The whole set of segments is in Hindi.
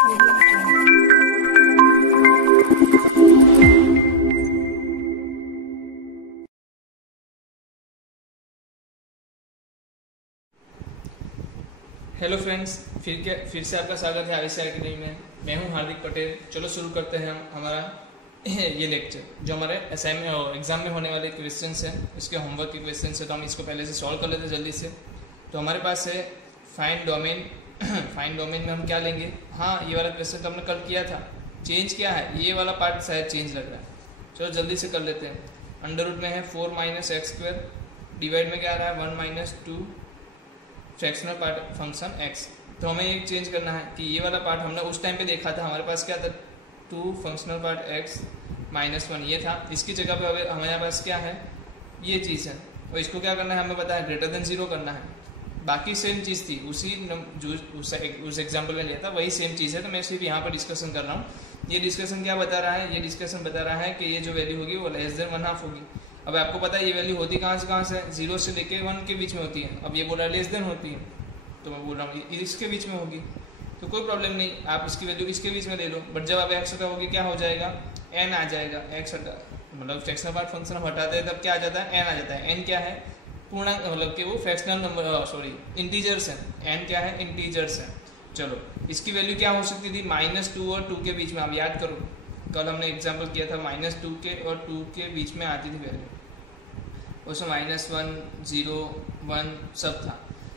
हेलो फ्रेंड्स, फिर से आपका स्वागत है आविष्कार अकेडमी में। मैं हूं हार्दिक पटेल। चलो शुरू करते हैं हम हमारा ये लेक्चर, जो हमारे एग्जाम में होने वाले क्वेश्चन हैं, इसके होमवर्क के क्वेश्चन है। तो हम इसको पहले से सॉल्व कर लेते हैं जल्दी से। तो हमारे पास है फाइंड डोमेन। फाइंड डोमेन में हम क्या लेंगे? हाँ, ये वाला क्वेश्चन तो हमने कल किया था। चेंज क्या है? ये वाला पार्ट शायद चेंज लग रहा है। चलो जल्दी से कर लेते हैं। अंडर रूट में है 4 - x², डिवाइड में क्या आ रहा है 1 - 2 फ्रैक्शनल पार्ट फंक्शन x। तो हमें एक चेंज करना है कि ये वाला पार्ट हमने उस टाइम पे देखा था, हमारे पास क्या था 2 फंक्शनल पार्ट x -1 ये था। इसकी जगह पे अब हमारे पास क्या है, ये चीज़ है। और इसको क्या करना है हमें पता है, ग्रेटर देन 0 करना है। बाकी सेम चीज़ थी, उसी जो उस एग्जाम्पल में लिया था वही सेम चीज़ है। तो मैं सिर्फ यहाँ पर डिस्कशन कर रहा हूँ। ये डिस्कशन क्या बता रहा है? ये डिस्कशन बता रहा है कि ये जो वैल्यू होगी वो लेस देन 1/2 होगी। अब आपको पता है ये वैल्यू होती कहाँ से 0 से लेके 1 के बीच में होती है। अब ये बोल रहा है लेस देन होती है, तो मैं बोल रहा हूँ इसके बीच में होगी। तो कोई प्रॉब्लम नहीं, आप इसकी वैल्यू इसके बीच में ले लो। बट जब आप x हटा होगी क्या हो जाएगा? n आ जाएगा। x हटा मतलब फ्रैक्शनल पार्ट फंक्शन हम हटाते हैं तब क्या आ जाता है? n आ जाता है। n क्या है? पूर्णांक, मतलब कि वो फ्रैक्शनल नंबर इंटीजर्स है। n क्या है? इंटीजर्स है। चलो इसकी वैल्यू क्या हो सकती थी? -2 और 2 के बीच में। आप याद करो, कल हमने एग्जाम्पल किया था -2 के और 2 के बीच में आती थी वैल्यू। उसमें -1, 0, 1 सब था।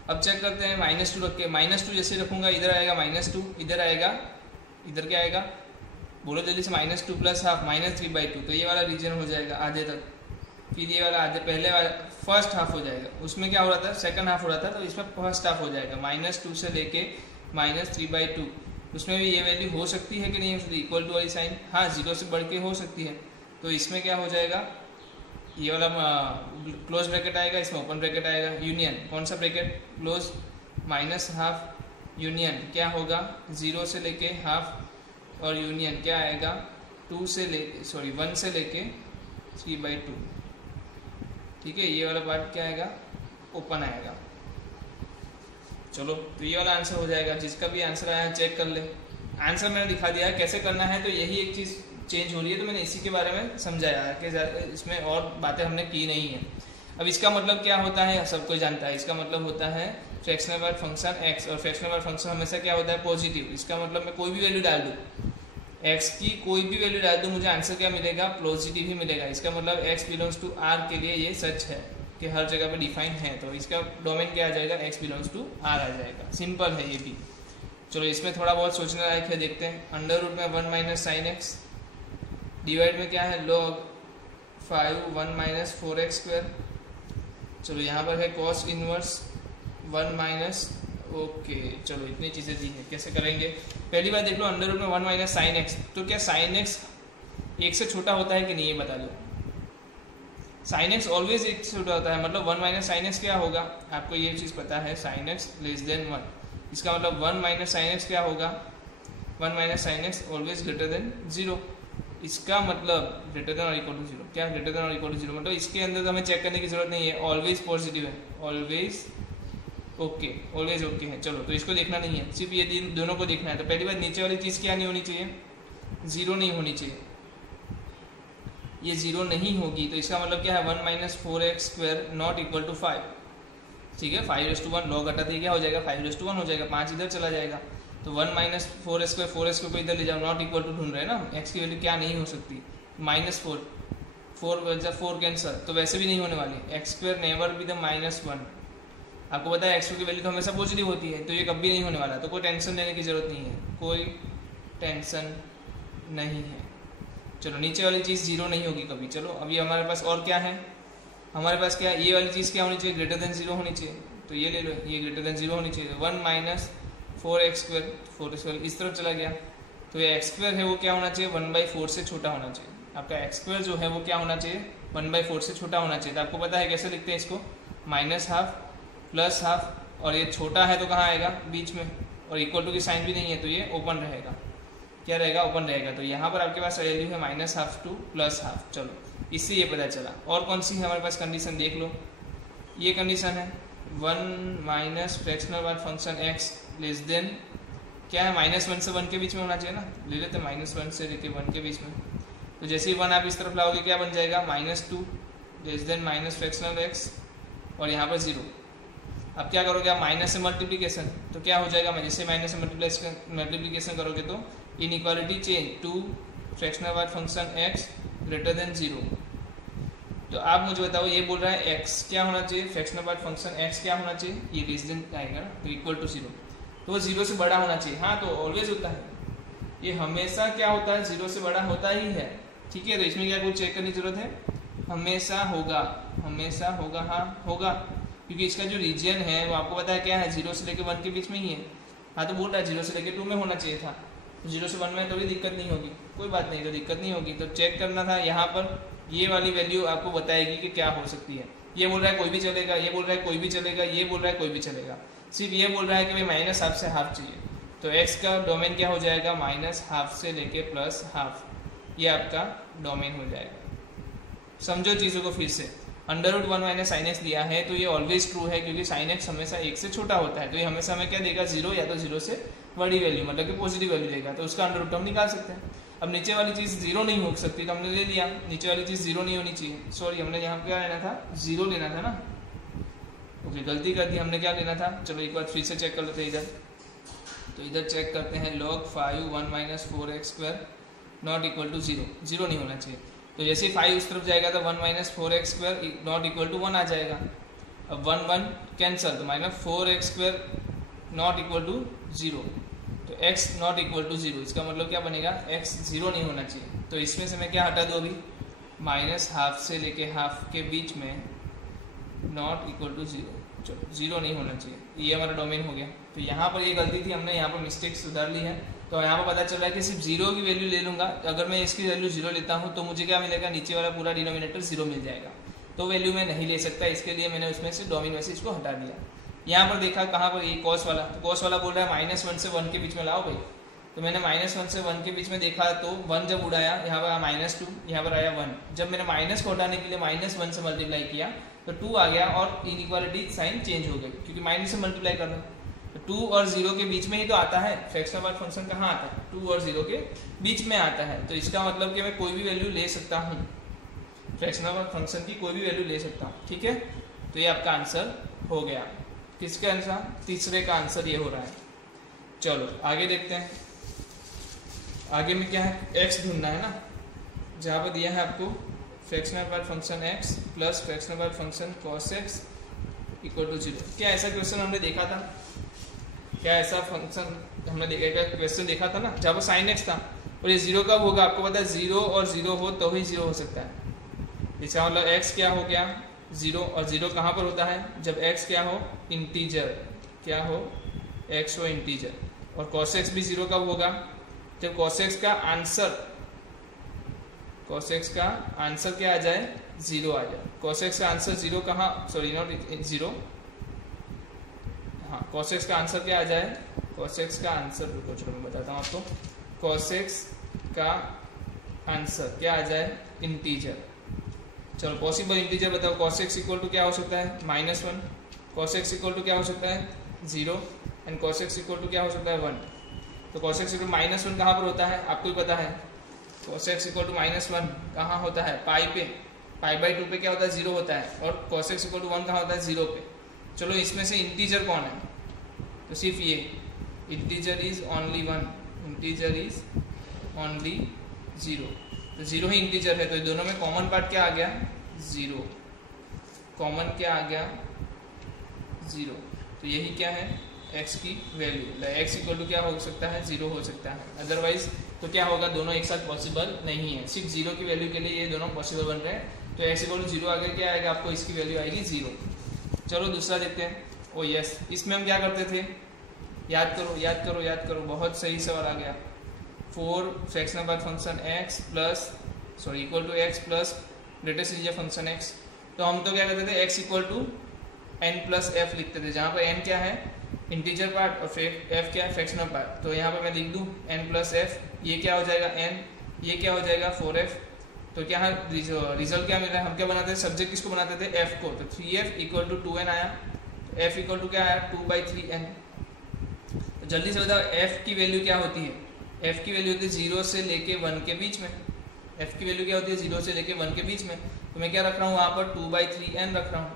अब चेक करते हैं -2 रख के। -2 जैसे रखूंगा इधर आएगा -2, इधर आएगा, इधर क्या आएगा? बोलो जल्दी से। -2 + ½ -3/2। तो ये वाला रीजन हो जाएगा आधे तक। फिर ये वाला आधे, पहले वाला फर्स्ट हाफ हो जाएगा। उसमें क्या हो रहा था? सेकंड हाफ हो रहा था, तो इसमें फर्स्ट हाफ हो जाएगा। -2 से लेके -3/2। उसमें भी ये वैल्यू हो सकती है कि नहीं हो सकती? इक्वल टू वाली साइन, हाँ 0 से बढ़ के हो सकती है। तो इसमें क्या हो जाएगा? ये वाला क्लोज ब्रैकेट आएगा, इसमें ओपन ब्रैकेट आएगा। यूनियन कौन सा ब्रैकेट? क्लोज -½ यूनियन क्या होगा? 0 से लेके ½ और यूनियन क्या आएगा? 1 से लेके 3/2। ठीक है, ये वाला पार्ट क्या आएगा? ओपन आएगा। चलो तो ये वाला आंसर हो जाएगा। जिसका भी आंसर आया चेक कर ले। आंसर मैंने दिखा दिया है कैसे करना है। तो यही एक चीज़ चेंज हो रही है, तो मैंने इसी के बारे में समझाया कि इसमें और बातें हमने की नहीं है। अब इसका मतलब क्या होता है सब कोई जानता है। इसका मतलब होता है फ्रैक्शनल पार्ट फंक्शन x, और फ्रैक्शनल पार्ट फंक्शन हमेशा क्या होता है? पॉजिटिव। इसका मतलब मैं कोई भी वैल्यू डाल दूँ, x की कोई भी वैल्यू डाल दूँ, मुझे आंसर क्या मिलेगा? पॉजिटिव ही मिलेगा। इसका मतलब x बिलोंग्स टू r के लिए ये सच है कि हर जगह पे डिफाइन है। तो इसका डोमेन क्या आ जाएगा? x बिलोंग्स टू r आ जाएगा। सिंपल है ये भी। चलो इसमें थोड़ा बहुत सोचने लायक है, देखते हैं। अंडर रूट में 1 - sin x, डिवाइड में क्या है? log 5 1 - 4x²। चलो यहाँ पर है cos इनवर्स 1 - ओके। चलो इतनी चीज़ें दी हैं, कैसे करेंगे? पहली बार देख लो, अंडर रूट में 1 - sin x। तो क्या sin x 1 से छोटा होता है कि नहीं, ये बता दो। sin x ऑलवेज 1 से छोटा होता है, मतलब 1 - sin x क्या होगा? आपको ये चीज़ पता है, sin x < 1। इसका मतलब 1 - sin x क्या होगा? 1 - sin x always greater than 0। इसका मतलब ग्रेटर देन और इक्वल टू 0। क्या ग्रेटर देन और इक्वल टू 0? मतलब इसके अंदर तो हमें चेक करने की जरूरत नहीं है, ऑलवेज पॉजिटिव है, ऑलवेज ओके, ऑलवेज ओके है। चलो तो इसको देखना नहीं है, सिर्फ ये दोनों को देखना है। तो पहली बात, नीचे वाली चीज़ क्या नहीं होनी चाहिए? 0 नहीं होनी चाहिए। ये 0 नहीं होगी, तो इसका मतलब क्या है? 1 - 4x² नॉट इक्वल टू 5। ठीक है, 5:1 लॉग हटाते क्या हो जाएगा? 5:1 हो जाएगा। 5 इधर चला जाएगा, तो 1 - 4x², 4x² को इधर ले जाओ। नॉट इक्वल टू ढूंढ रहे हैं ना, x की वैल्यू क्या नहीं हो सकती? -4, 4 कैंसर, तो वैसे भी नहीं होने वाली। x² never be the -1। आपको पता है x2 की वैल्यू तो हमेशा पॉजिटिव होती है, तो ये कभी नहीं होने वाला। तो कोई टेंशन लेने की जरूरत नहीं है, कोई टेंशन नहीं है। चलो नीचे वाली चीज़ 0 नहीं होगी कभी। चलो अभी हमारे पास और क्या है? हमारे पास क्या है? ये वाली चीज़ क्या होनी चाहिए? ग्रेटर देन 0 होनी चाहिए। तो ये ले लो, ये ग्रेटर देन 0 होनी चाहिए। 1 - 4x², 4x² इस तरफ चला गया, तो ये x² है वो क्या होना चाहिए? 1/4 से छोटा होना चाहिए। आपका x² जो है वो क्या होना चाहिए? 1/4 से छोटा होना चाहिए। तो आपको पता है कैसे लिखते हैं इसको? -½ +½ और ये छोटा है तो कहाँ आएगा? बीच में, और इक्वल टू की साइन भी नहीं है, तो ये ओपन रहेगा। क्या रहेगा? ओपन रहेगा। तो यहाँ पर आपके पास वैल्यू है -½ टू +½ चलो इससे ये पता चला। और कौन सी है हमारे पास कंडीशन? देख लो, ये कंडीशन है 1 - फ्रैक्शनल पार्ट फंक्शन x < क्या है, -1 से 1 के बीच में होना चाहिए ना, ले लेते हैं -1 से लेके 1 के बीच में। तो जैसे ही 1 आप इस तरफ लाओगे क्या बन जाएगा, -2 less than minus fractional x और यहाँ पर 0। अब क्या करोगे आप, माइनस से मल्टीप्लीकेशन, तो क्या हो जाएगा, जैसे माइनस से मल्टीप्लीकेशन करोगे तो inequality change, 2 fractional wide function x greater than 0। तो आप मुझे बताओ, ये बोल रहा है x क्या होना चाहिए, फ्रैक्शनल वाइड फंक्शन x क्या होना चाहिए, ये रीजन आएगा तो इक्वल टू 0, तो वो 0 से बड़ा होना चाहिए। हाँ, तो ऑलवेज होता है, ये हमेशा क्या होता है, 0 से बड़ा होता ही है, ठीक है। तो इसमें क्या कुछ चेक करने की जरूरत है, हमेशा होगा, हमेशा होगा, हाँ होगा, क्योंकि इसका जो रीजन है वो आपको पता है क्या है, 0 से लेकर 1 के बीच में ही है। हाँ, तो बोल रहा है 0 से लेकर 2 में होना चाहिए था, 0 से 1 में तो भी दिक्कत नहीं होगी, कोई बात नहीं, तो दिक्कत नहीं होगी। तो चेक करना था, यहाँ पर ये वाली वैल्यू आपको बताएगी कि क्या हो सकती है। ये बोल रहा है कोई भी चलेगा, ये बोल रहा है कोई भी चलेगा, ये बोल रहा है कोई भी चलेगा, सिर्फ ये बोल रहा है कि भाई माइनस हाफ से हाफ चाहिए। तो x का डोमेन क्या हो जाएगा, -हाफ से लेके +हाफ, ये आपका डोमेन हो जाएगा। समझो चीज़ों को फिर से, √1 - sin x दिया है तो ये ऑलवेज ट्रू है, क्योंकि sin x हमेशा 1 से छोटा होता है, तो ये हमेशा हमें क्या देगा, 0 या तो 0 से बड़ी वैल्यू, मतलब कि पॉजिटिव वैल्यू देगा, तो उसका अंडर रूट हम निकाल सकते हैं। अब नीचे वाली चीज़ 0 नहीं हो सकती, तो हमने ले लिया, नीचे वाली चीज़ 0 नहीं होनी चाहिए, सॉरी हमने यहाँ क्या लेना था, 0 लेना था ना, ओके गलती कर दी, हमने क्या लेना था। चलो एक बार फिर से चेक कर लेते हैं इधर, तो इधर चेक करते हैं, log 5 1 - 4x² not equal to 0, 0 नहीं होना चाहिए। तो जैसे 5 उस तरफ जाएगा तो 1 - 4x² नॉट इक्वल टू 1 आ जाएगा। अब 1 1 कैंसल, तो -4x² नॉट इक्वल टू 0, तो x नॉट इक्वल टू 0, इसका मतलब क्या बनेगा, x 0 नहीं होना चाहिए। तो इसमें से मैं क्या हटा दूँ अभी, -हाफ से लेके हाफ के बीच में नॉट इक्वल टू 0, चलो 0 नहीं होना चाहिए, ये हमारा डोमेन हो गया। तो यहाँ पर ये गलती थी, हमने यहाँ पर मिस्टेक सुधार ली है। तो यहाँ पर पता चल रहा है कि सिर्फ 0 की वैल्यू ले लूँगा, अगर मैं इसकी वैल्यू 0 लेता हूँ तो मुझे क्या मिलेगा, नीचे वाला पूरा डिनोमिनेटर 0 मिल जाएगा, तो वैल्यू मैं नहीं ले सकता, इसके लिए मैंने उसमें से डोमेन में से इसको हटा दिया। यहाँ पर देखा कहाँ पर, ये कॉस वाला, तो कॉस वाला बोल रहा है -1 से 1 के बीच में लाओ भाई, तो मैंने -1 से 1 के बीच में देखा, तो 1 जब उड़ाया यहाँ पर आया -2, यहाँ पर आया 1, जब मैंने माइनस को हटाने के लिए -1 से मल्टीप्लाई किया तो 2 आ गया और इनइक्वालिटी साइन चेंज हो गई, क्योंकि माइनस से मल्टीप्लाई कर रहा हूँ। तो 2 और 0 के बीच में ही तो आता है, फ्रैक्शनल वाइड फंक्शन कहाँ आता है, 2 और 0 के बीच में आता है, तो इसका मतलब कि मैं कोई भी वैल्यू ले सकता हूँ, फ्रैक्शनल वाइड फंक्शन की कोई भी वैल्यू ले सकता हूँ, ठीक है। तो ये आपका आंसर हो गया, किसके आंसर, तीसरे का आंसर ये हो रहा है। चलो आगे देखते हैं, आगे में क्या है, x ढूंढना है ना, जहाँ पर दिया है आपको fractional wide function x plus fractional wide function cos x equal to 0। क्या ऐसा क्वेश्चन हमने देखा था, क्या ऐसा फंक्शन हमने देखा, क्वेश्चन देखा था ना, जहाँ पर sin x था, और ये 0 कब होगा, आपको पता है 0 और 0 हो तो ही 0 हो सकता है। इसका मतलब x क्या हो गया 0, और 0 कहाँ पर होता है, जब x क्या हो, इंटीजर, क्या हो, x हो इंटीजर, और cos x भी 0 कब होगा, जब cos x का आंसर क्या आ जाए, 0 आ जाए। cos x का आंसर 0 कहाँ, सॉरी नॉट 0, हाँ cos x का आंसर क्या आ जाए, cos x का आंसर, रुको चलो मैं बताता हूँ आपको, cos x का आंसर क्या आ जाए, इंटीजर। चलो पॉसिबल इंटीजर बताओ, cos x इक्वल टू क्या हो सकता है, -1, cos x इक्वल टू क्या हो सकता है, 0, and cos x equal to क्या हो सकता है, 1। तो cos x इक्वल -1 कहाँ पर होता है, आपको ही पता है, cos x इक्वल टू -1 कहाँ होता है, पाई पे, π/2 पे क्या होता है, 0 होता है, और cos x इक्वल टू 1 कहाँ होता है, 0 पे। चलो इसमें से इंटीजर कौन है, तो सिर्फ ये integer is only 1, integer is only 0, तो 0 ही इंटीजर है, तो दोनों में कॉमन पार्ट क्या आ गया, 0, कॉमन क्या आ गया, 0। तो यही क्या है, x की वैल्यू, x इक्वल टू क्या हो सकता है, 0 हो सकता है, अदरवाइज तो क्या होगा, दोनों एक साथ पॉसिबल नहीं है, सिर्फ 0 की वैल्यू के लिए ये दोनों पॉसिबल बन रहे हैं। तो x इक्वल टू 0 आगे क्या आएगा, आपको इसकी वैल्यू आएगी 0। चलो दूसरा देखते हैं, ओ यस, इसमें हम क्या करते थे, याद करो याद करो याद करो, बहुत सही सवाल आ गया, 4 fractional wide function x plus sorry equal to x plus greatest integer function x। तो हम तो क्या करते थे, x equal to n plus f लिखते थे, जहाँ पर n क्या है, इंटीजर पार्ट, और f क्या है, फ्रैक्शनल पार्ट। तो यहाँ पर मैं लिख दूँ n प्लस f, ये क्या हो जाएगा n, ये क्या हो जाएगा 4f। तो क्या है रिजल्ट क्या मिल रहा है, हम क्या बनाते थे, सब्जेक्ट किसको बनाते थे, f को, तो 3f इक्वल टू 2n आया, तो f इक्वल टू क्या आया, 2/3n। तो जल्दी से बताओ एफ की वैल्यू क्या होती है। एफ की वैल्यू होती है 0 से लेके 1 के बीच में। एफ की वैल्यू क्या होती है 0 से लेके 1 के बीच में। तो मैं क्या रख रहा हूँ वहाँ पर 2/3n रख रहा हूँ।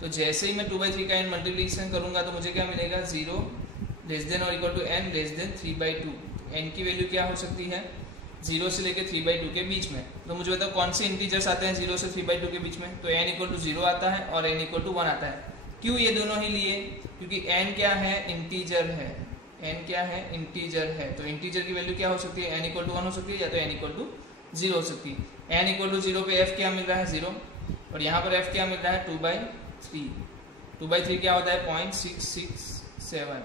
तो जैसे ही मैं 2/3 का n मल्टीप्लिकेशन करूँगा तो मुझे क्या मिलेगा 0 लेस देन और equal to n less than 3/2। n की वैल्यू क्या हो सकती है 0 से लेके 3/2 के बीच में। तो मुझे बताओ कौन से इंटीजर्स आते हैं 0 से 3/2 के बीच में। तो n इक्वल टू 0 आता है और n इक्वल टू 1 आता है। क्यों ये दोनों ही लिए, क्योंकि n क्या है इंटीजर है। n क्या है इंटीजर है। तो इंटीजर की वैल्यू क्या हो सकती है n इक्वल टू 1 हो सकती है या तो n इक्वल टू 0 हो सकती है। n इक्वल टू 0 पे f क्या मिल रहा है 0 और यहाँ पर f क्या मिल रहा है 2/3। 2/3 क्या होता है 0.667।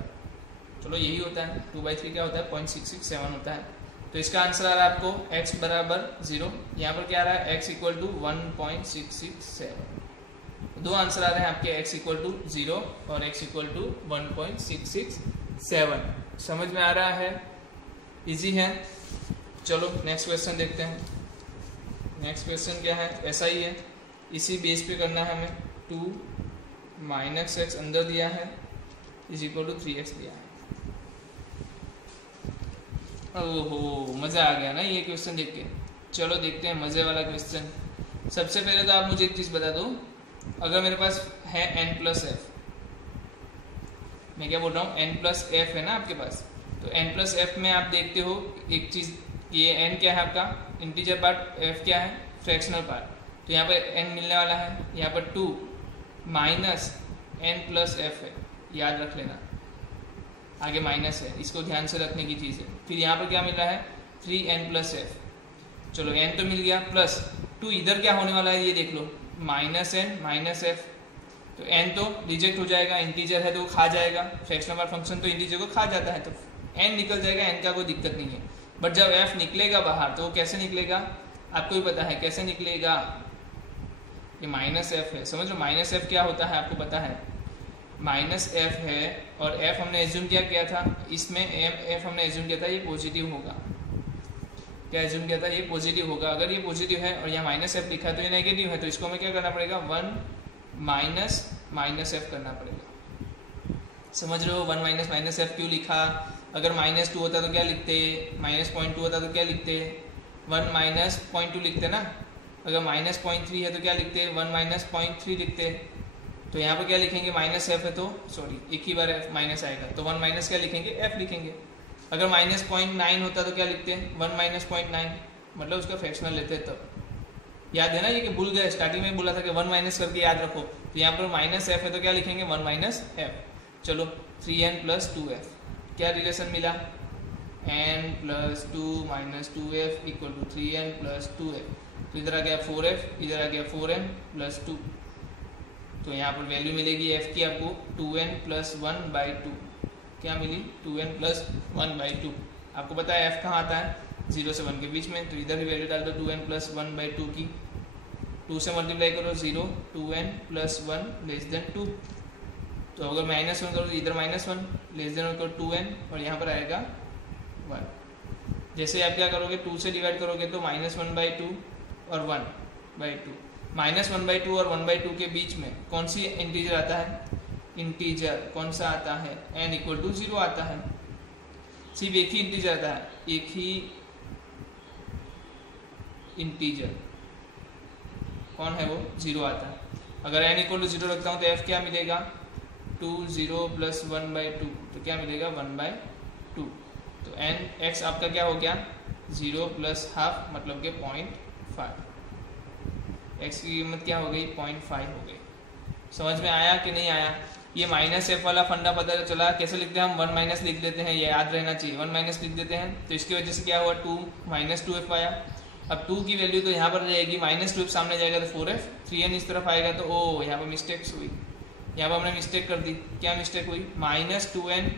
चलो यही होता है 2/3 क्या होता है 0.667 होता है। तो इसका आंसर आ रहा है आपको x बराबर 0। यहाँ पर क्या आ रहा है x इक्वल टू 1.667। दो आंसर आ रहे हैं आपके x इक्वल टू 0 और x इक्वल टू 1.667। समझ में आ रहा है, इजी है। चलो नेक्स्ट क्वेश्चन देखते हैं। नेक्स्ट क्वेश्चन क्या है, ऐसा ही है, इसी बेस पे करना है हमें। 2 माइनस एक्स अंदर दिया है इज इक्वल टू 3x दिया है। ओहो मज़ा आ गया ना ये क्वेश्चन देख के। चलो देखते हैं मज़े वाला क्वेश्चन। सबसे पहले तो आप मुझे एक चीज़ बता दो, अगर मेरे पास है n प्लस एफ, मैं क्या बोल रहा हूँ n प्लस एफ है ना आपके पास, तो n प्लस एफ में आप देखते हो एक चीज़, ये n क्या है आपका इंटीजर पार्ट, f क्या है फ्रैक्शनल पार्ट। तो यहाँ पर n मिलने वाला है, यहाँ पर 2 माइनस n प्लस एफ है, याद रख लेना, आगे माइनस है, इसको ध्यान से रखने की चीज़ है। फिर यहाँ पर क्या मिल रहा है 3n प्लस एफ। चलो n तो मिल गया, प्लस 2 इधर क्या होने वाला है ये देख लो, माइनस n माइनस एफ। तो n तो रिजेक्ट हो जाएगा, इंटीजर है तो खा जाएगा, फ्रैक्शनल पार्ट फंक्शन तो इंटीजर को खा जाता है, तो n निकल जाएगा, n का कोई दिक्कत नहीं है। बट जब f निकलेगा बाहर तो वो कैसे निकलेगा आपको भी पता है कैसे निकलेगा, ये माइनस एफ है, समझ लो माइनस एफ क्या होता है आपको पता है, माइनस एफ है और एफ हमने एज्यूम क्या था, इसमें एफ हमने एज्यूम किया था ये पॉजिटिव होगा, क्या एज्यूम किया था ये पॉजिटिव होगा। अगर ये पॉजिटिव है और यहाँ माइनस एफ लिखा है तो ये नेगेटिव है, तो इसको हमें क्या करना पड़ेगा 1 माइनस माइनस एफ करना पड़ेगा। समझ रहे हो 1 माइनस माइनस एफ क्यों लिखा, अगर -2 होता तो क्या लिखते, -0.2 होता तो क्या लिखते 1 माइनस 0.2 लिखते ना, अगर -0.3 है तो क्या लिखते 1 माइनस 0.3 लिखते। तो यहाँ पर क्या लिखेंगे माइनस एफ है तो सॉरी एक ही बार एफ माइनस आएगा तो 1 माइनस क्या लिखेंगे एफ लिखेंगे। अगर -0.9 होता तो क्या लिखते हैं 1 माइनस 0.9, मतलब उसका फ्रैक्शनल लेते हैं। तब याद है ना ये कि भूल गए, स्टार्टिंग में बोला था कि 1 माइनस करके याद रखो, तो यहाँ पर माइनस एफ है तो क्या लिखेंगे 1 माइनस एफ। चलो 3n प्लस 2f, क्या रिलेशन मिला n plus 2 minus 2f equal to 3n plus 2f। तो इधर आ गया 4f, इधर आ गया 4n प्लस 2, तो यहाँ पर वैल्यू मिलेगी f की आपको 2n प्लस 1/2। क्या मिली 2n प्लस 1/2। आपको पता है f कहाँ आता है 0 से 1 के बीच में, तो इधर भी वैल्यू डाल दो 2n प्लस 1/2 की, 2 से मल्टीप्लाई करो 0, 2n प्लस 1 लेस देन 2। तो अगर -1 करो तो इधर -1 लेस देन इक्वल 2n और यहाँ पर आएगा 1। जैसे आप क्या करोगे 2 से डिवाइड करोगे तो -1/2 और 1/2, -1/2 और 1/2 के बीच में कौन सी इंटीजर आता है, इंटीजर कौन सा आता है n इक्वल टू 0 आता है। सिर्फ एक ही इंटीजर आता है, एक ही इंटीजर कौन है वो 0 आता है। अगर n इक्वल टू 0 रखता हूँ तो f क्या मिलेगा 2 0 प्लस 1/2, तो क्या मिलेगा 1/2। तो n x आपका क्या हो गया 0 प्लस हाफ मतलब के 0.5, x की कीमत क्या हो गई 0.5 हो गई। समझ में आया कि नहीं आया। ये माइनस एफ वाला फंडा पता चला, कैसे लिखते हैं हम 1 माइनस लिख देते हैं, ये याद रहना चाहिए 1 माइनस लिख देते हैं। तो इसकी वजह से क्या हुआ 2 माइनस 2f आया। अब 2 की वैल्यू तो यहाँ पर रहेगी, -2f सामने जाएगा तो 4f, 3n इस तरफ आएगा तो ओ यहाँ पर मिस्टेक हुई, यहाँ पर हमने मिस्टेक कर दी। क्या मिस्टेक हुई -2n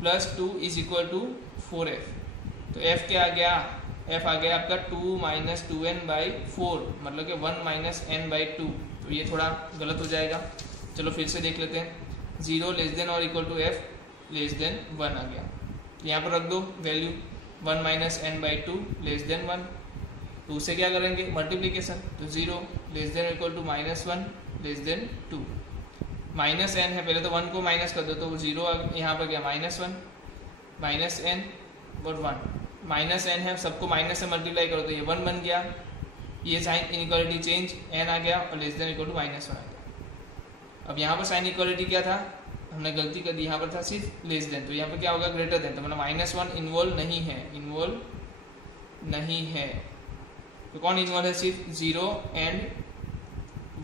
plus 2 is equal to 4f। तो f क्या आ गया, f आ गया आपका 2 माइनस 2n/4 मतलब कि 1 माइनस n/2। तो ये थोड़ा गलत हो जाएगा, चलो फिर से देख लेते हैं। 0 लेस देन और equal to f less than 1 आ गया, यहाँ पर रख दो value 1 minus n/2 less than 1। तो उसे क्या करेंगे मल्टीप्लीकेशन, तो 0 less than equal to -1 less than 2। Minus n है, पहले तो 1 को माइनस कर दो तो 0 यहाँ पर गया -1 माइनस एन और 1, माइनस एन है, सबको माइनस से मल्टीप्लाई करो तो ये 1 बन गया, ये साइन इनइक्वालिटी चेंज, एन आ गया और less than equal to minus 1 आ गया। अब यहाँ पर साइन इक्वालिटी क्या था, हमने गलती कर दी, यहाँ पर था सिर्फ लेस देन, तो यहाँ पर क्या होगा ग्रेटर देन, तो मतलब माइनस 1 इन्वॉल्व नहीं है, इन्वॉल्व नहीं है, तो कौन इन्वॉल्व है, सिर्फ 0 एंड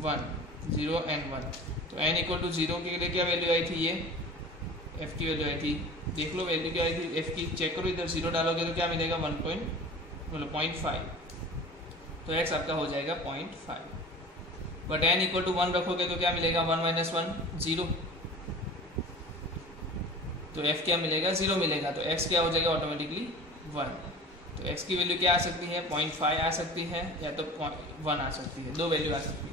1, 0 एंड 1। तो n इक्वल टू 0 के लिए क्या वैल्यू आई थी, ये f की वैल्यू आई थी, देख लो वैल्यू क्या आई थी f की, चेक करो इधर 0 डालोगे तो क्या मिलेगा 0.5, तो x आपका हो जाएगा 0.5, बट n इक्वल टू 1 रखोगे तो क्या मिलेगा 1 माइनस 1 0, तो f क्या मिलेगा 0 मिलेगा, तो x क्या हो जाएगा ऑटोमेटिकली 1, तो x की वैल्यू क्या आ सकती है 0.5 आ सकती है या तो 1 आ सकती है, दो वैल्यू आ सकती है।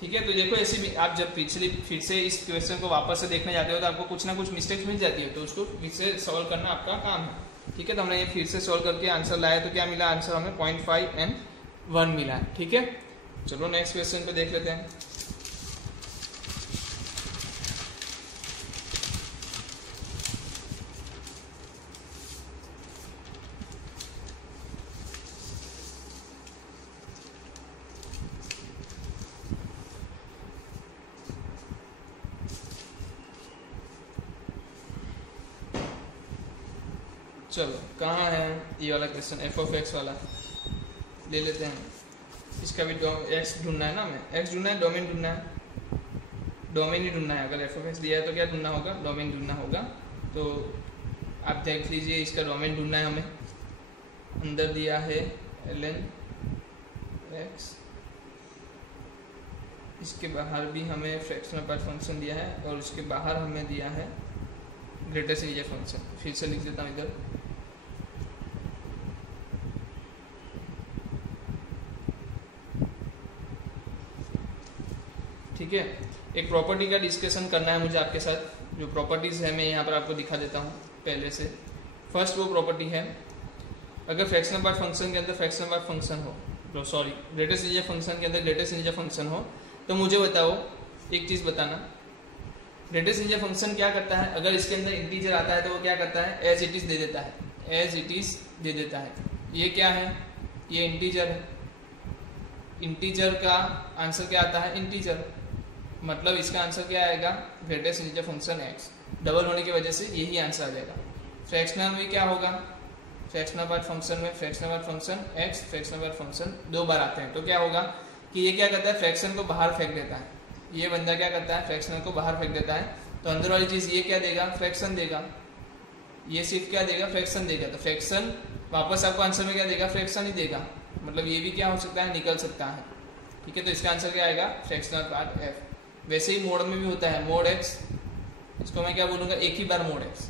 ठीक है, तो देखो ऐसे भी आप जब फिर से इस क्वेश्चन को वापस से देखने जाते हो तो आपको कुछ ना कुछ मिस्टेक्स मिल जाती है, तो उसको फिर से सॉल्व करना आपका काम है। ठीक है, तो हमने ये फिर से सॉल्व करके आंसर लाया, तो क्या मिला आंसर हमें 0.5 एंड 1 मिला। ठीक है, चलो नेक्स्ट क्वेश्चन पे देख लेते हैं। चलो कहाँ है ये वाला क्वेश्चन, एफ ऑफ एक्स वाला ले लेते हैं, इसका भी एक्स ढूंढना है ना, हमें एक्स ढूंढना है, डोमेन ढूंढना है, डोमेन ही ढूंढना है। अगर एफ ऑफ एक्स दिया है तो क्या ढूंढना होगा, डोमेन ढूंढना होगा। तो आप देख लीजिए इसका डोमेन ढूंढना है हमें, अंदर दिया है ln x, इसके बाहर भी हमें फ्रैक्शनल पार्ट फंक्शन दिया है और इसके बाहर हमें दिया है ग्रेटेस्ट इंटीजर फंक्शन। फिर से लिख देता हूँ इधर, ठीक है। एक प्रॉपर्टी का डिस्कशन करना है मुझे आपके साथ, जो प्रॉपर्टीज़ है मैं यहाँ पर आपको दिखा देता हूँ पहले से। फर्स्ट वो प्रॉपर्टी है, अगर फ्रैक्शनल पार्ट फंक्शन के अंदर फ्रैक्शनल पार्ट फंक्शन हो, सॉरी ग्रेटेस्ट इंटीजर फंक्शन के अंदर ग्रेटेस्ट इंटीजर फंक्शन हो, तो मुझे बताओ एक चीज़ बताना, ग्रेटेस्ट इंटीजर फंक्शन क्या करता है, अगर इसके अंदर इंटीजर आता है तो वो क्या करता है एज इट इज़ दे देता है, एज इट इज़ दे देता है। ये क्या है, ये इंटीजर है, इंटीजर का आंसर क्या आता है इंटीजर, मतलब इसका आंसर क्या आएगा greatest integer function x, double होने की वजह से यही आंसर आ जाएगा। फ्रैक्शनल में क्या होगा, फ्रैक्शनल पार्ट फंक्शन में fractional part function x, fractional part function दो बार आते हैं, तो क्या होगा कि ये क्या करता है फ्रैक्शन को बाहर फेंक देता है, ये बंदा क्या करता है फ्रैक्शनल को बाहर फेंक देता है, तो अंदर वाली चीज़ ये क्या देगा फ्रैक्शन देगा, ये सिर्फ क्या देगा फ्रैक्शन देगा, तो फ्रैक्शन वापस आपको आंसर में क्या देगा फ्रैक्शन ही देगा, मतलब ये भी क्या हो सकता है निकल सकता है। ठीक है, तो इसका आंसर क्या आएगा फ्रैक्शनल पार्ट एफ। वैसे ही मोड में भी होता है मोड एक्स, इसको मैं क्या बोलूँगा एक ही बार मोड एक्स।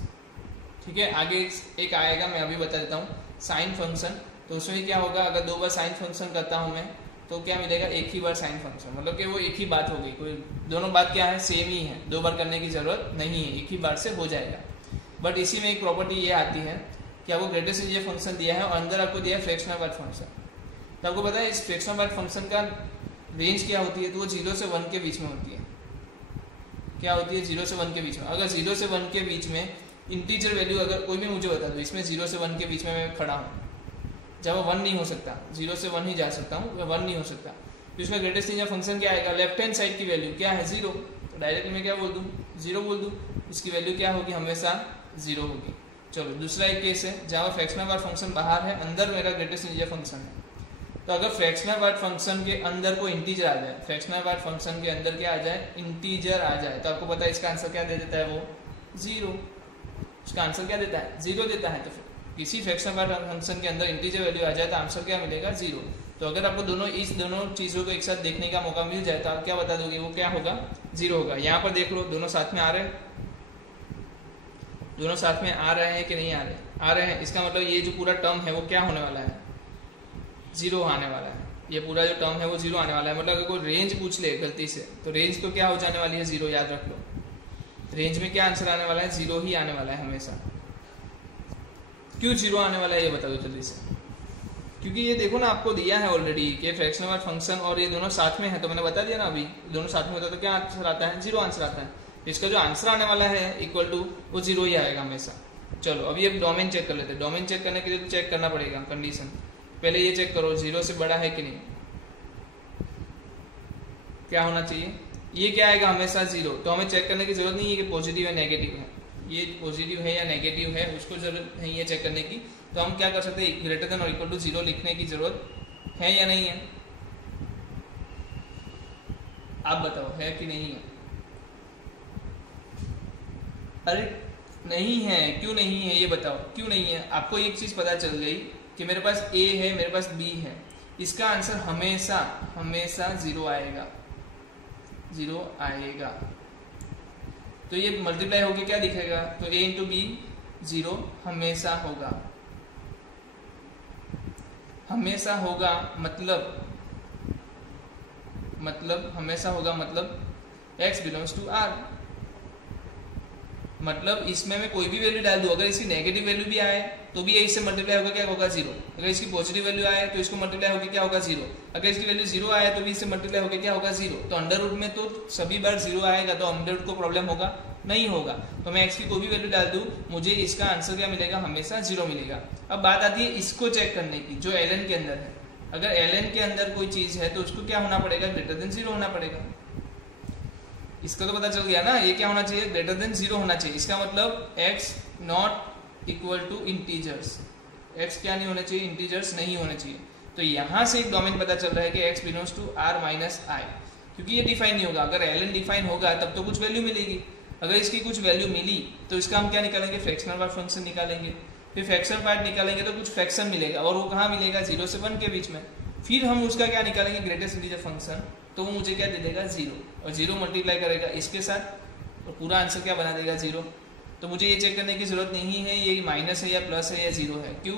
ठीक है, आगे एक आएगा मैं अभी बता देता हूँ साइन फंक्शन, तो उसमें क्या होगा अगर दो बार साइन फंक्शन करता हूँ मैं तो क्या मिलेगा एक ही बार साइन फंक्शन, मतलब कि वो एक ही बात हो गई, कोई दोनों बात क्या है सेम ही है, दो बार करने की जरूरत नहीं है, एक ही बार से हो जाएगा। बट इसी में एक प्रॉपर्टी ये आती है कि आपको ग्रेटेस्ट इंटीजर फंक्शन दिया है और अंदर आपको दिया है फ्रैक्शनल पार्ट फंक्शन, तो आपको पता है इस फ्रैक्शनल पार्ट फंक्शन का रेंज क्या होती है, तो वो 0 से 1 के बीच में होती है। क्या होती है 0 से 1 के बीच में, अगर 0 से 1 के बीच में इंटीजर वैल्यू अगर कोई भी मुझे बता दो, इसमें 0 से 1 के बीच में मैं खड़ा हूँ, जब वो 1 नहीं हो सकता, 0 से 1 ही जा सकता हूँ, वह 1 नहीं हो सकता, तो इसका ग्रेटेस्ट इंटीजर फंक्शन क्या आएगा लेफ्ट हैंड साइड की वैल्यू क्या है 0, तो डायरेक्टली मैं क्या बोल दूँ 0 बोल दूँ, इसकी वैल्यू क्या होगी हमेशा 0 होगी। चलो दूसरा एक केस है जहाँ फ्रैक्शनल पार्ट फंक्शन बाहर है, अंदर मेरा ग्रेटेस्ट इंटीजर फंक्शन है, तो अगर फ्रैक्शनल पार्ट फंक्शन के अंदर कोई इंटीजर आ जाए, फ्रैक्शनल पार्ट फंक्शन के अंदर क्या आ जाए इंटीजर आ जाए, तो आपको पता है इसका आंसर क्या दे देता है वो 0, इसका आंसर क्या देता है 0 देता है। तो किसी फ्रैक्शनल पार्ट फंक्शन के अंदर इंटीजर वैल्यू आ जाए तो आंसर क्या मिलेगा 0। तो अगर आपको दोनों चीज़ों को एक साथ देखने का मौका मिल जाए तो आप क्या बता दोगे वो क्या होगा 0 होगा। यहाँ पर देख लो दोनों साथ में आ रहे हैं, दोनों साथ में आ रहे हैं कि नहीं आ रहे, आ रहे हैं, इसका मतलब ये जो पूरा टर्म है वो क्या होने वाला है 0 आने वाला है, ये पूरा जो टर्म है वो 0 आने वाला है। मतलब अगर कोई रेंज पूछ ले गलती से तो रेंज तो क्या हो जाने वाली है 0, याद रख लो, रेंज में क्या आंसर आने वाला है 0 ही आने वाला है हमेशा। क्यों 0 आने वाला है ये बता दो जल्दी से, क्योंकि ये देखो ना आपको दिया है ऑलरेडी कि फ्रैक्शनल पार्ट फंक्शन और ये दोनों साथ में है, तो मैंने बता दिया ना अभी दोनों साथ में होता है तो क्या आंसर आता है 0 आंसर आता है, इसका जो आंसर आने वाला है इक्वल टू वो 0 ही आएगा हमेशा। चलो अभी अब डोमेन चेक कर लेते हैं। डोमेन चेक करने के लिए तो चेक करना पड़ेगा कंडीशन। पहले ये चेक करो 0 से बड़ा है कि नहीं, क्या होना चाहिए, ये क्या आएगा हमेशा 0। तो हमें चेक करने की जरूरत नहीं है कि पॉजिटिव है नेगेटिव है, ये पॉजिटिव है या नेगेटिव है उसको जरूरत नहीं है चेक करने की। तो हम क्या कर सकते हैं, ग्रेटर देन और इक्वल टू 0 लिखने की जरूरत है या नहीं है, आप बताओ है कि नहीं है। अरे नहीं है, क्यों नहीं है ये बताओ, क्यों नहीं है। आपको एक चीज पता चल गई कि मेरे पास A है, मेरे पास B है, इसका आंसर हमेशा हमेशा 0 आएगा, 0 आएगा। तो ये मल्टीप्लाई होके क्या दिखेगा, तो A इंटू बी 0 हमेशा होगा, हमेशा होगा मतलब हमेशा होगा मतलब x बिलोंग्स टू R। मतलब इसमें मैं कोई भी वैल्यू डाल दूं, अगर इसकी नेगेटिव वैल्यू भी आए तो भी इससे मल्टीप्लाई होगा क्या होगा 0। अगर इसकी पॉजिटिव वैल्यू आए तो इसको मल्टीप्लाई होकर क्या होगा 0। अगर इसकी वैल्यू 0 आए तो भी इससे मल्टीप्लाई होकर क्या होगा 0। तो अंडर रूट में तो सभी बार 0 आएगा, तो अंडर रूट को प्रॉब्लम होगा नहीं होगा। तो मैं x की कोई भी वैल्यू डाल दूं, मुझे इसका आंसर क्या मिलेगा, हमेशा 0 मिलेगा। अब बात आती है इसको चेक करने की, जो ln के अंदर है। अगर ln के अंदर कोई चीज है तो उसको क्या होना पड़ेगा, ग्रेटर देन 0 होना पड़ेगा। इसका तो पता चल गया ना, ये क्या होना चाहिए, ग्रेटर देन 0 होना चाहिए। इसका मतलब x not equal to integers, x क्या नहीं होना चाहिए, इंटीजर्स नहीं होने चाहिए। तो यहाँ से एक डोमेन पता चल रहा है कि x belongs to r minus i, क्योंकि ये डिफाइन नहीं होगा। अगर ln डिफाइन होगा तब तो कुछ वैल्यू मिलेगी, अगर इसकी कुछ वैल्यू मिली तो इसका हम क्या निकालेंगे, फ्रैक्शनल पार्ट फंक्शन निकालेंगे। फिर फ्रैक्शनल पार्ट निकालेंगे तो कुछ फ्रैक्शन मिलेगा, और वो कहाँ मिलेगा, 0 से 1 के बीच में। फिर हम उसका क्या निकालेंगे, ग्रेटेस्ट इंटीजर फंक्शन, तो वो मुझे क्या दे देगा 0, और 0 मल्टीप्लाई करेगा इसके साथ और पूरा आंसर क्या बना देगा 0। तो मुझे ये चेक करने की जरूरत नहीं है ये माइनस है या प्लस है या 0 है। क्यों,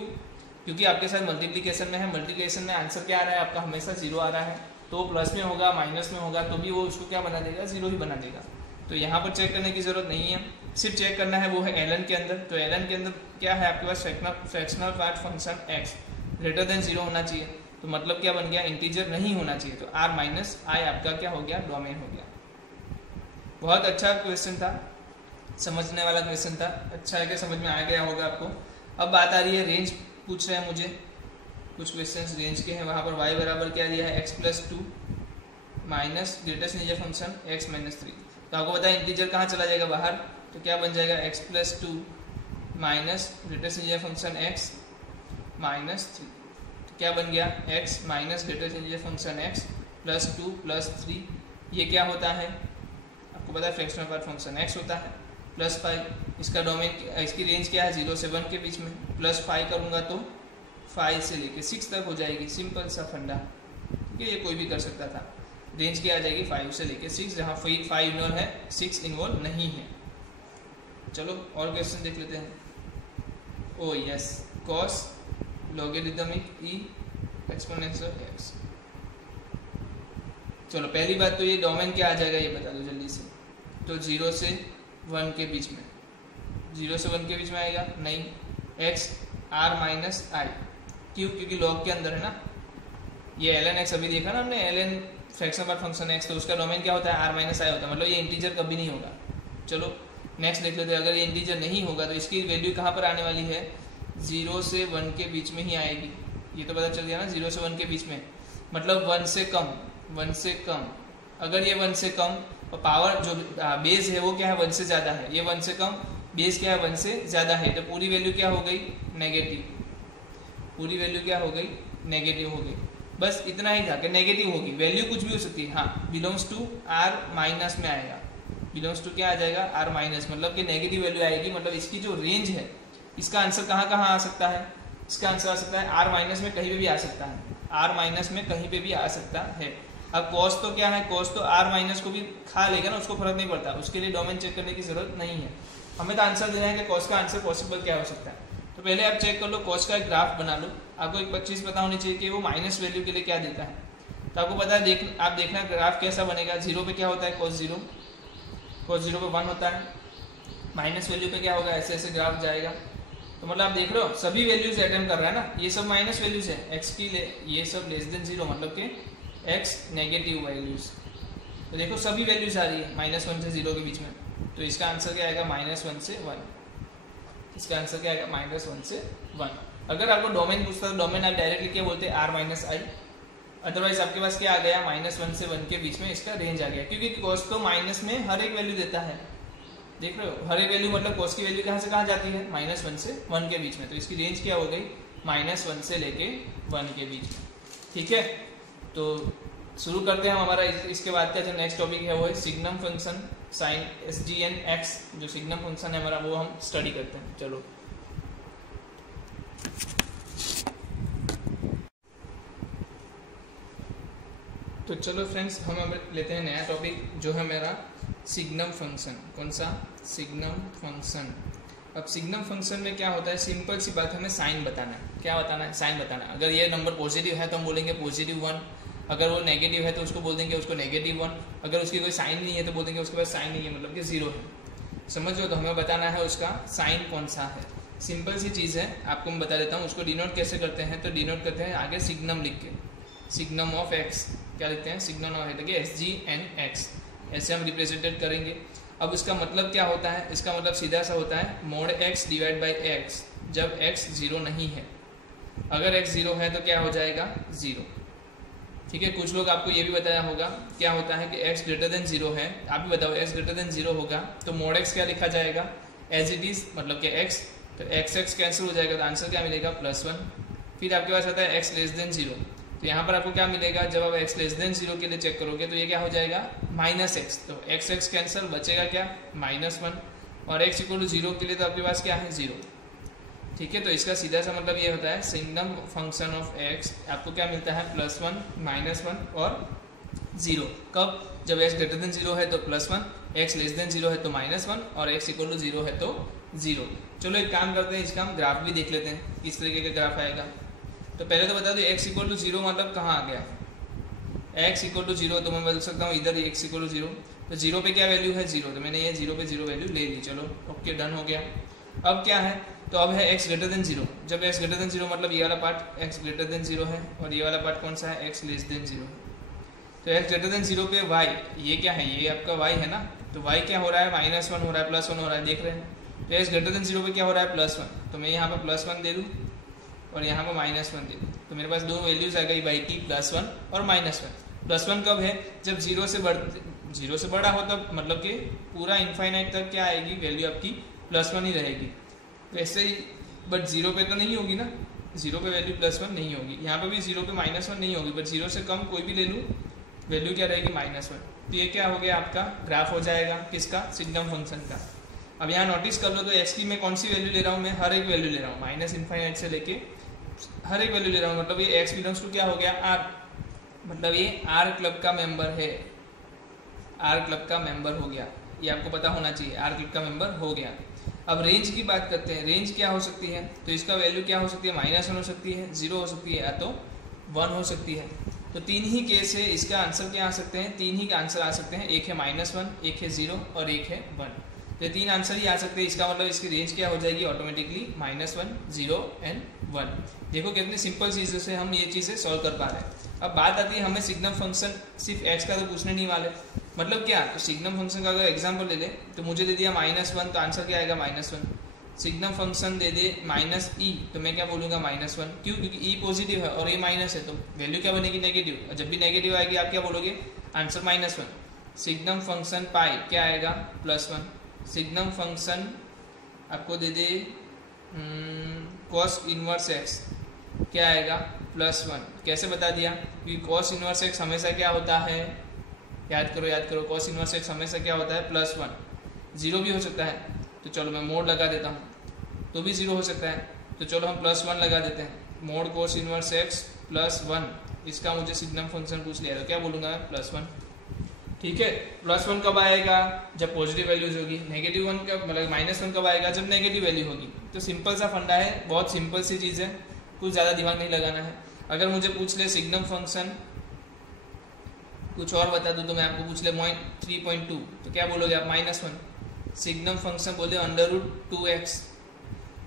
क्योंकि आपके साथ मल्टीप्लिकेशन में है, मल्टीप्लिकेशन में आंसर क्या आ रहा है आपका, हमेशा 0 आ रहा है। तो प्लस में होगा माइनस में होगा तो भी वो उसको क्या बना देगा, 0 ही बना देगा। तो यहाँ पर चेक करने की जरूरत नहीं है, सिर्फ चेक करना है वो है ln के अंदर। तो ln के अंदर क्या है आपके पास, fractional part function x greater than 0 होना चाहिए। तो मतलब क्या बन गया, इंटीजर नहीं होना चाहिए। तो r माइनस आई आपका क्या हो गया, डोमेन हो गया। बहुत अच्छा क्वेश्चन था, समझने वाला क्वेश्चन था, अच्छा है कि समझ में आ गया होगा आपको। अब बात आ रही है रेंज पूछ रहे हैं मुझे, कुछ क्वेश्चंस रेंज के हैं। वहाँ पर y बराबर क्या दिया है, x+2 minus greatest integer function x minus 3। तो आपको पता है इंटीजर कहाँ चला जाएगा बाहर, तो क्या बन जाएगा x+2 minus greatest integer function x minus 3। तो क्या बन गया, x minus greatest integer function x plus 2 plus 3। ये क्या होता है आपको पता है, फ्रैक्शनल पार्ट फंक्शन x होता है, प्लस 5। इसका डोमेन, इसकी रेंज क्या है, 0 से 1 के बीच में। प्लस 5 करूँगा तो 5 से लेके 6 तक हो जाएगी, सिंपल सा फंडा। ठीक है, ये कोई भी कर सकता था। रेंज क्या आ जाएगी 5 से लेके 6, जहाँ 5 इन्वॉल्व है 6 इन्वॉल्व नहीं है। चलो और क्वेश्चन देख लेते हैं। ओ यस, कॉस लॉगरिदमिक ई एक्सपोनेंशियल एक्स। चलो पहली बात तो ये डोमेन क्या आ जाएगा ये बता दो जल्दी से। तो 0 से 1 के बीच में, 0 से 1 के बीच में आएगा नहीं, x r माइनस आई। क्यों, क्योंकि लॉग के अंदर है ना। ये ln x अभी देखा ना हमने, ln fractional part function x, तो उसका डोमेन क्या होता है, r माइनस आई होता है। मतलब ये इंटीजर कभी नहीं होगा। चलो नेक्स्ट देख लेते हैं। अगर ये इंटीजर नहीं होगा तो इसकी वैल्यू कहाँ पर आने वाली है, 0 से 1 के बीच में ही आएगी। ये तो पता चल गया ना, 0 से 1 के बीच में, मतलब 1 से कम, 1 से कम। अगर ये 1 से कम और पावर जो बेस है वो क्या है, 1 से ज़्यादा है, ये 1 से कम, बेस क्या है 1 से ज़्यादा है, तो पूरी वैल्यू क्या हो गई, नेगेटिव। पूरी वैल्यू क्या हो गई, नेगेटिव हो गई। बस इतना ही था कि नेगेटिव होगी, वैल्यू कुछ भी हो सकती है। हाँ, बिलोंग्स टू r माइनस में आएगा, बिलोंग्स टू क्या आ जाएगा, r माइनस, मतलब कि नेगेटिव वैल्यू आएगी। मतलब इसकी जो रेंज है, इसका आंसर कहाँ कहाँ आ सकता है, इसका आंसर आ सकता है r माइनस में कहीं पे भी आ सकता है, r माइनस में कहीं पे भी आ सकता है। अब कॉस तो क्या है, कॉस तो r माइनस को भी खा लेगा ना, उसको फर्क नहीं पड़ता, उसके लिए डोमेन चेक करने की जरूरत नहीं है। हमें तो आंसर देना है कि कॉस का आंसर पॉसिबल क्या हो सकता है। तो पहले आप चेक कर लो, कॉस का एक ग्राफ बना लो। आपको एक चीज़ पता होनी चाहिए कि वो माइनस वैल्यू के लिए क्या देता है। तो आपको पता है, आप देखना ग्राफ कैसा बनेगा। 0 पे क्या होता है, cos 0, cos 0 पे 1 होता है। माइनस वैल्यू पे क्या होगा, ऐसे ऐसे ग्राफ जाएगा। तो मतलब आप देख रहे हो सभी वैल्यूज अटेम्प्ट कर रहा है ना, ये सब माइनस वैल्यूज है, x की ये सब लेस देन 0, मतलब कि x नेगेटिव वैल्यूज। तो देखो सभी वैल्यूज आ रही है -1 से 0 के बीच में। तो इसका आंसर क्या आएगा, -1 से 1। इसका आंसर क्या आएगा -1 से 1। अगर आपको डोमेन पूछता तो डोमेन आप डायरेक्टली क्या बोलते हैं r-i। अदरवाइज आपके पास क्या आ गया -1 से 1 के बीच में इसका रेंज आ गया, क्योंकि कॉस तो माइनस में हर एक वैल्यू देता है। देख रहे हो, हर एक वैल्यू मतलब कॉस की वैल्यू कहाँ से कहाँ जाती है, -1 से 1 के बीच में। तो इसकी रेंज क्या हो गई, -1 से लेके 1 के बीच में। ठीक है, तो शुरू करते हैं हमारा इसके बाद का जो नेक्स्ट टॉपिक है वो है signum function sine SGN X। जो सिग्नम फंक्शन है हमारा वो हम स्टडी करते हैं। चलो तो चलो फ्रेंड्स, हम अब लेते हैं नया टॉपिक जो है मेरा सिग्नम फंक्शन। कौन सा, सिग्नम फंक्शन। अब सिग्नम फंक्शन में क्या होता है, सिंपल सी बात, हमें साइन बताना है। क्या बताना है, साइन बताना है। अगर ये नंबर पॉजिटिव है तो हम बोलेंगे +1, अगर वो नेगेटिव है तो उसको बोल देंगे उसको -1, अगर उसकी कोई साइन नहीं है तो बोल देंगे उसके पास साइन नहीं है, मतलब कि 0 है। समझ लो, तो हमें बताना है उसका साइन कौन सा है। सिंपल सी चीज़ है, आपको मैं बता देता हूँ। उसको डिनोट कैसे करते हैं, तो डिनोट करते हैं आगे सिग्नम लिख के, सिग्नम ऑफ एक्स। क्या लिखते हैं, सिग्नम ऑफ SGN X, ऐसे हम रिप्रेजेंटेड करेंगे। अब इसका मतलब क्या होता है, इसका मतलब सीधा सा होता है mode x divide by x, जब x 0 नहीं है। अगर x 0 है तो क्या हो जाएगा, 0। ठीक है, कुछ लोग आपको ये भी बताया होगा क्या होता है कि x ग्रेटर देन 0 है। आप भी बताओ, x ग्रेटर देन 0 होगा तो मोड x क्या लिखा जाएगा, एज इट इज, मतलब कि x, तो x कैंसिल हो जाएगा, तो आंसर क्या मिलेगा, +1। फिर आपके पास आता है x लेस देन 0, तो यहाँ पर आपको क्या मिलेगा, जब आप x लेस देन 0 के लिए चेक करोगे तो ये क्या हो जाएगा, -x, तो x कैंसिल, बचेगा क्या, -1, और x = 0 के लिए तो आपके पास क्या है, 0। ठीक है, तो इसका सीधा सा मतलब ये होता है सिग्नम फंक्शन ऑफ x आपको क्या मिलता है, +1, -1 और 0। कब, जब x ग्रेटर देन 0 है तो +1, x लेस देन 0 है तो -1 और x = 0 है तो 0। चलो एक काम करते हैं, इसका हम ग्राफ भी देख लेते हैं किस तरीके का ग्राफ आएगा। तो पहले तो बता दो x = 0 मतलब कहाँ आ गया, x = 0, तो मैं बोल सकता हूँ इधर x = 0, तो 0 पे क्या वैल्यू है, 0, तो मैंने ये 0 पे 0 वैल्यू ले ली। चलो ओके, डन हो गया। अब क्या है, तो अब है x ग्रेटर देन 0। जब x ग्रेटर देन 0 मतलब ये वाला पार्ट x ग्रेटर देन 0 है, और ये वाला पार्ट कौन सा है, x लेस देन 0 है। तो x ग्रेटर देन 0 पे y, ये क्या है, ये आपका y है ना, तो y क्या हो रहा है, -1 हो रहा है, +1 हो रहा है, देख रहे हैं। तो x ग्रेटर देन 0 पे क्या हो रहा है, +1, तो मैं यहाँ पर +1 दे दूँ और यहाँ पर -1 दे दूँ, तो मेरे पास दो वैल्यूज आ गई y की, +1 और -1। +1 कब है, जब 0 से बड़ा हो, तब मतलब कि पूरा इनफाइनाइट तक क्या आएगी वैल्यू आपकी, +1 ही रहेगी। तो ऐसे ही, बट 0 पे तो नहीं होगी ना, 0 पे वैल्यू +1 नहीं होगी, यहाँ पे भी 0 पे -1 नहीं होगी, बट 0 से कम कोई भी ले लूँ वैल्यू क्या रहेगी, -1। तो ये क्या हो गया, आपका ग्राफ हो जाएगा किसका, सिग्नम फंक्शन का। अब यहाँ नोटिस कर लो, तो x की मैं कौन सी वैल्यू ले रहा हूँ, मैं हर एक वैल्यू ले रहा हूँ, -∞ से लेके हर एक वैल्यू ले रहा हूँ, मतलब ये x बिलोंग्स टू क्या हो गया, R, मतलब ये R क्लब का मेंबर है, R क्लब का मेंबर हो गया, ये आपको पता होना चाहिए, R क्लब का मेंबर हो गया। अब रेंज की बात करते हैं, रेंज क्या हो सकती है, तो इसका वैल्यू क्या हो सकती है, -1 हो सकती है, 0 हो सकती है, या तो 1 हो सकती है। तो तीन ही केस है, इसका आंसर क्या आ सकते हैं, तीन ही का आंसर आ सकते हैं, एक है -1, एक है 0 और एक है 1। तो तीन आंसर ही आ सकते हैं, इसका मतलब इसकी रेंज क्या हो जाएगी ऑटोमेटिकली, -1, 0 एंड 1। देखो कितनी सिंपल चीज़ों से हम ये चीज़ें सॉल्व कर पा रहे हैं। अब बात आती है, हमें सिग्नम फंक्शन सिर्फ x का तो पूछने नहीं वाले, मतलब क्या, तो सिग्नम फंक्शन का अगर एग्जांपल ले ले, तो मुझे दे दिया -1, तो आंसर क्या आएगा, -1। सिग्नम फंक्शन दे दे -e, तो मैं क्या बोलूँगा, -1। क्यों, क्योंकि e पॉजिटिव है और ये माइनस है, तो वैल्यू क्या बनेगी, नेगेटिव, और जब भी नेगेटिव आएगी आप क्या बोलोगे, आंसर -1। सिग्नम फंक्शन पाई क्या आएगा, +1। सिग्नम फंक्शन आपको दे दे cos इनवर्स x, क्या आएगा, +1। कैसे बता दिया, क्योंकि cos इनवर्स x हमेशा क्या होता है, याद करो, cos इनवर्स x हमेशा क्या होता है, +1। 0 भी हो सकता है, तो चलो मैं मोड लगा देता हूँ, तो भी 0 हो सकता है, तो चलो हम +1 लगा देते हैं, मोड cos इनवर्स x +1। इसका मुझे सिग्नम फंक्शन पूछ लिया, तो क्या बोलूँगा, +1। ठीक है, +1 कब आएगा, जब पॉजिटिव वैल्यूज होगी, -1 कब, मतलब -1 कब आएगा, जब नेगेटिव वैल्यू होगी। तो सिंपल सा फंडा है, बहुत सिंपल सी चीज़ है, कुछ ज़्यादा दिमाग नहीं लगाना है। अगर मुझे पूछ ले सिग्नम फंक्शन कुछ और बता दूँ, तो मैं आपको पूछ ले 3.2, तो क्या बोलोगे आप, -1। सिग्नम फंक्शन बोले √2x,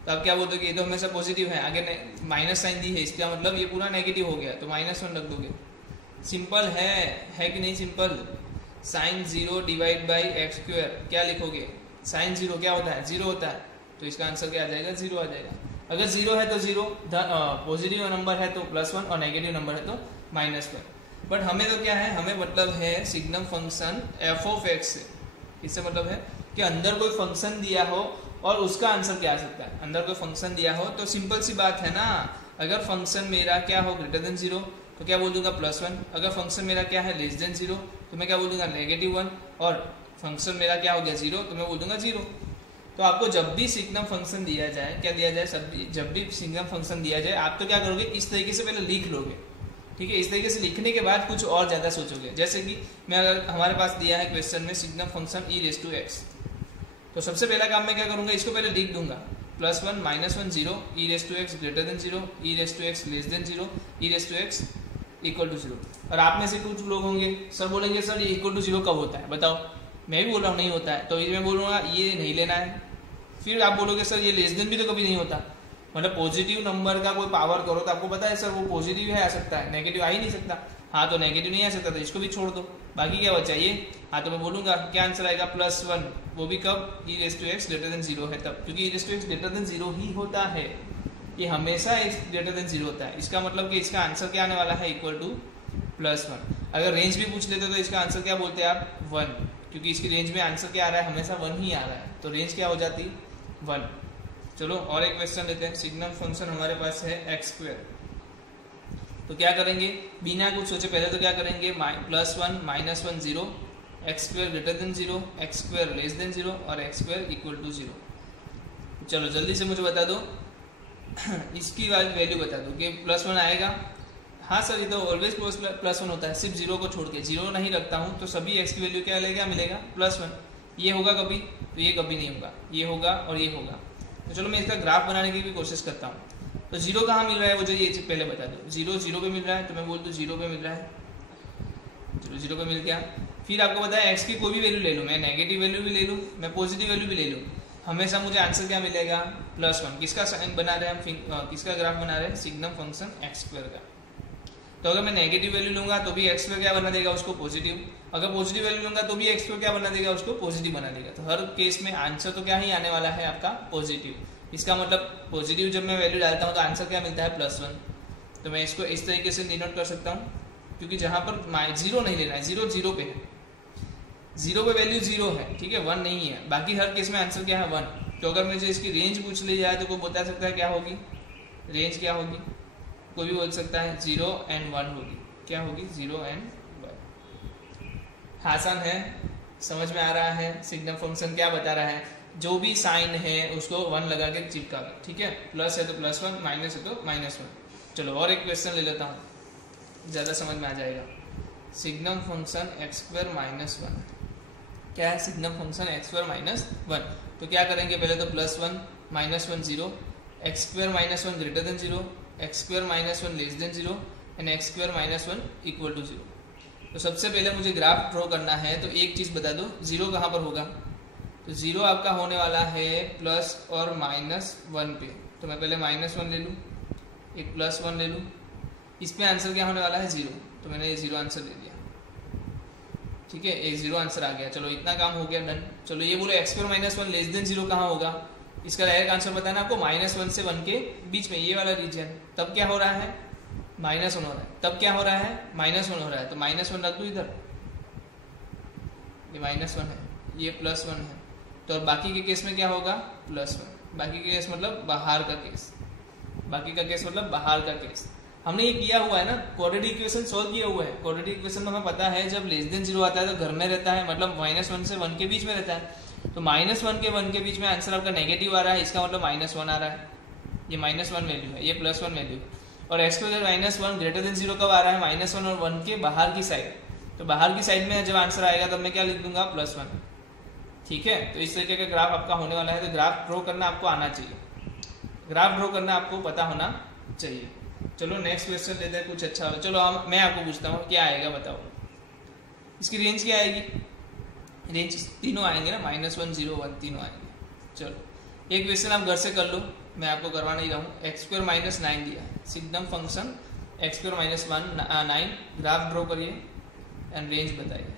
तो आप क्या बोलोगे, ये तो हमेशा पॉजिटिव है, आगे माइनस साइन दी है, इसका मतलब ये पूरा नेगेटिव हो गया, तो -1 रख दोगे। सिंपल है कि नहीं simple. sin 0 divide by x square, क्या लिखोगे, sin 0 क्या होता है, 0 होता है, तो इसका आंसर क्या आ जाएगा, 0 आ जाएगा। अगर 0 है तो 0, पॉजिटिव नंबर है तो +1 और नेगेटिव नंबर है तो -1। बट हमें तो क्या है, हमें मतलब है सिग्नम फंक्शन f(x) से। इससे मतलब है कि अंदर कोई फंक्शन दिया हो और उसका आंसर क्या आ सकता है। अंदर कोई फंक्शन दिया हो तो सिंपल सी बात है ना, अगर फंक्शन मेरा क्या हो >0 तो क्या बोल दूंगा +1। अगर फंक्शन मेरा क्या है <0 तो मैं क्या बोल दूंगा -1। और फंक्शन मेरा क्या हो गया 0 तो मैं बोल दूंगा 0। तो आपको जब भी सिग्नम फंक्शन दिया जाए, क्या दिया जाए, जब भी सिग्नम फंक्शन दिया जाए, आप तो क्या करोगे, इस तरीके से पहले लिख लोगे। ठीक है, इस तरीके से लिखने के बाद कुछ और ज़्यादा सोचोगे। जैसे कि मैं अगर हमारे पास दिया है क्वेश्चन में सिग्नम फंक्शन e⁻x, तो सबसे पहला काम मैं क्या करूँगा, इसको पहले लिख दूंगा +1 -1 0 e⁻x > 0 e⁻x <0 e⁻x = 0। और आप में से कुछ लोग होंगे, सर बोलेंगे सर ये =0 कब होता है, बताओ। मैं भी बोल रहा हूँ नहीं होता है, तो ये मैं बोलूँगा ये नहीं लेना है। फिर आप बोलोगे सर ये << भी तो कभी नहीं होता, मतलब पॉजिटिव नंबर का कोई पावर करो तो आपको पता है सर वो पॉजिटिव है आ सकता है, नेगेटिव आ ही नहीं सकता। हाँ तो नेगेटिव नहीं आ सकता तो इसको भी छोड़ दो, बाकी क्या बचा ये। हाँ तो मैं बोलूँगा क्या आंसर आएगा +1, वो भी कब, e⁻x > 0 है तब, क्योंकि e⁻x > 0 ही होता है, ये हमेशा x <0 होता है। इसका मतलब कि इसका आंसर क्या आने वाला है, +1। अगर रेंज भी पूछ लेते तो इसका आंसर क्या बोलते हैं आप, 1, क्योंकि इसकी रेंज में आंसर क्या आ रहा है, हमेशा 1 ही आ रहा है, तो रेंज क्या हो जाती, 1। चलो और एक क्वेश्चन लेते हैं। सिग्नम फंक्शन हमारे पास है x², तो क्या करेंगे, बिना कुछ सोचे पहले तो क्या करेंगे, +1 -1 0 x² > 0 x² < 0 और x² = 0। चलो जल्दी से मुझे बता दो इसकी वैल्यू बता दो कि +1 आएगा। हाँ सर ये तो ऑलवेज +1 होता है, सिर्फ 0 को छोड़ के, 0 नहीं रखता हूँ तो सभी x की वैल्यू क्या मिलेगा +1। ये होगा कभी तो ये कभी नहीं होगा, ये होगा और ये होगा। तो चलो मैं इसका ग्राफ बनाने की भी कोशिश करता हूँ। तो 0 कहाँ मिल रहा है मुझे ये चीज़ पहले बता दो। 0 0 पे मिल रहा है तो मैं बोल दूँ 0 पे मिल रहा है, चलो 0 पे मिल गया। फिर आपको पता है x की कोई भी वैल्यू ले लूँ, मैं नेगेटिव वैल्यू भी ले लूँ, मैं पॉजिटिव वैल्यू भी ले लूँ, हमेशा मुझे आंसर क्या मिलेगा +1। किसका साइन बना रहे हैं हम, किसका ग्राफ बना रहे हैं, सिग्नम फंक्शन x² का। तो अगर मैं नेगेटिव वैल्यू लूंगा तो भी x² क्या बना देगा उसको पॉजिटिव, अगर पॉजिटिव वैल्यू लूंगा तो भी x² क्या बना देगा उसको पॉजिटिव बना देगा। तो हर केस में आंसर तो क्या ही आने वाला है आपका पॉजिटिव। इसका मतलब पॉजिटिव जब मैं वैल्यू डालता हूँ तो आंसर क्या मिलता है +1। तो मैं इसको इस तरीके से डिनोट कर सकता हूँ, क्योंकि जहाँ पर 0 नहीं लेना है, 0 0 पे है, 0 पे वैल्यू 0 है, ठीक है, 1 नहीं है। बाकी हर केस में आंसर क्या है 1। तो अगर मुझे इसकी रेंज पूछ ली जाए तो कोई बता सकता है क्या होगी, रेंज क्या होगी, कोई भी बोल सकता है 0 और 1 होगी। क्या होगी, 0 और 1। आसान है, समझ में आ रहा है सिग्नम फंक्शन क्या बता रहा है। जो भी साइन है उसको 1 लगा के चिपका दो, ठीक है, प्लस है तो +1, माइनस है तो -1। चलो और एक क्वेश्चन ले लेता हूँ, ज़्यादा समझ में आ जाएगा। सिग्नम फंक्शन x² -1, क्या है सिग्नम फंक्शन x² -1। तो क्या करेंगे, पहले तो +1 -1 0 x² -1 > 0 x² -1 < 0 एंड x² -1 = 0। तो सबसे पहले मुझे ग्राफ ड्रॉ करना है, तो एक चीज़ बता दो 0 कहाँ पर होगा। तो 0 आपका होने वाला है प्लस और -1 पे। तो मैं पहले -1 ले लूँ, एक +1 ले लूँ, इस पे आंसर क्या होने वाला है 0। तो मैंने ये 0 आंसर दे दिया, ठीक है, एक 0 आंसर आ गया। चलो इतना काम हो गया, डन। चलो ये बोलो x² -1 < 0 कहाँ होगा, इसका डायरेक्ट आंसर बताना आपको, -1 से 1 के बीच में, ये वाला रीजन। तब क्या हो रहा है, -1 हो रहा है, तब क्या हो रहा है -1 हो रहा है, तो -1 रख दो इधर, ये -1 है, ये +1 है। तो बाकी के केस में क्या होगा +1, बाकी के केस मतलब बाहर का केस, बाकी का केस मतलब बाहर का केस। हमने ये किया हुआ है ना, क्वाड्रेटिक इक्वेशन सॉल्व किया हुआ है। क्वाड्रेटिक इक्वेशन में हमें पता है जब <0 आता है तो घर में रहता है, मतलब -1 से 1 के बीच में रहता है। तो -1 के 1 के बीच में आंसर आपका नेगेटिव आ रहा है, इसका मतलब -1 आ रहा है, ये -1 वैल्यू है, ये +1 वैल्यू। और x² -1 > 0 कब आ रहा है, -1 और 1 के बाहर की साइड। तो बाहर की साइड में जब आंसर आएगा तब मैं क्या लिख दूंगा +1, ठीक है। तो इस तरीके का ग्राफ आपका होने वाला है। तो ग्राफ ड्रॉ करना आपको आना चाहिए, ग्राफ ड्रॉ करना आपको पता होना चाहिए। चलो नेक्स्ट क्वेश्चन लेते हैं कुछ अच्छा। चलो मैं आपको पूछता हूँ क्या आएगा बताओ, इसकी रेंज क्या आएगी, रेंज तीनों आएंगे ना, -1 0 1 तीनों आएंगे। चलो एक क्वेश्चन आप घर से कर लो, मैं आपको करवा नहीं रहा हूँ। x² -9 दिया है, signum function x² -9, graph draw करिए एंड रेंज बताइए,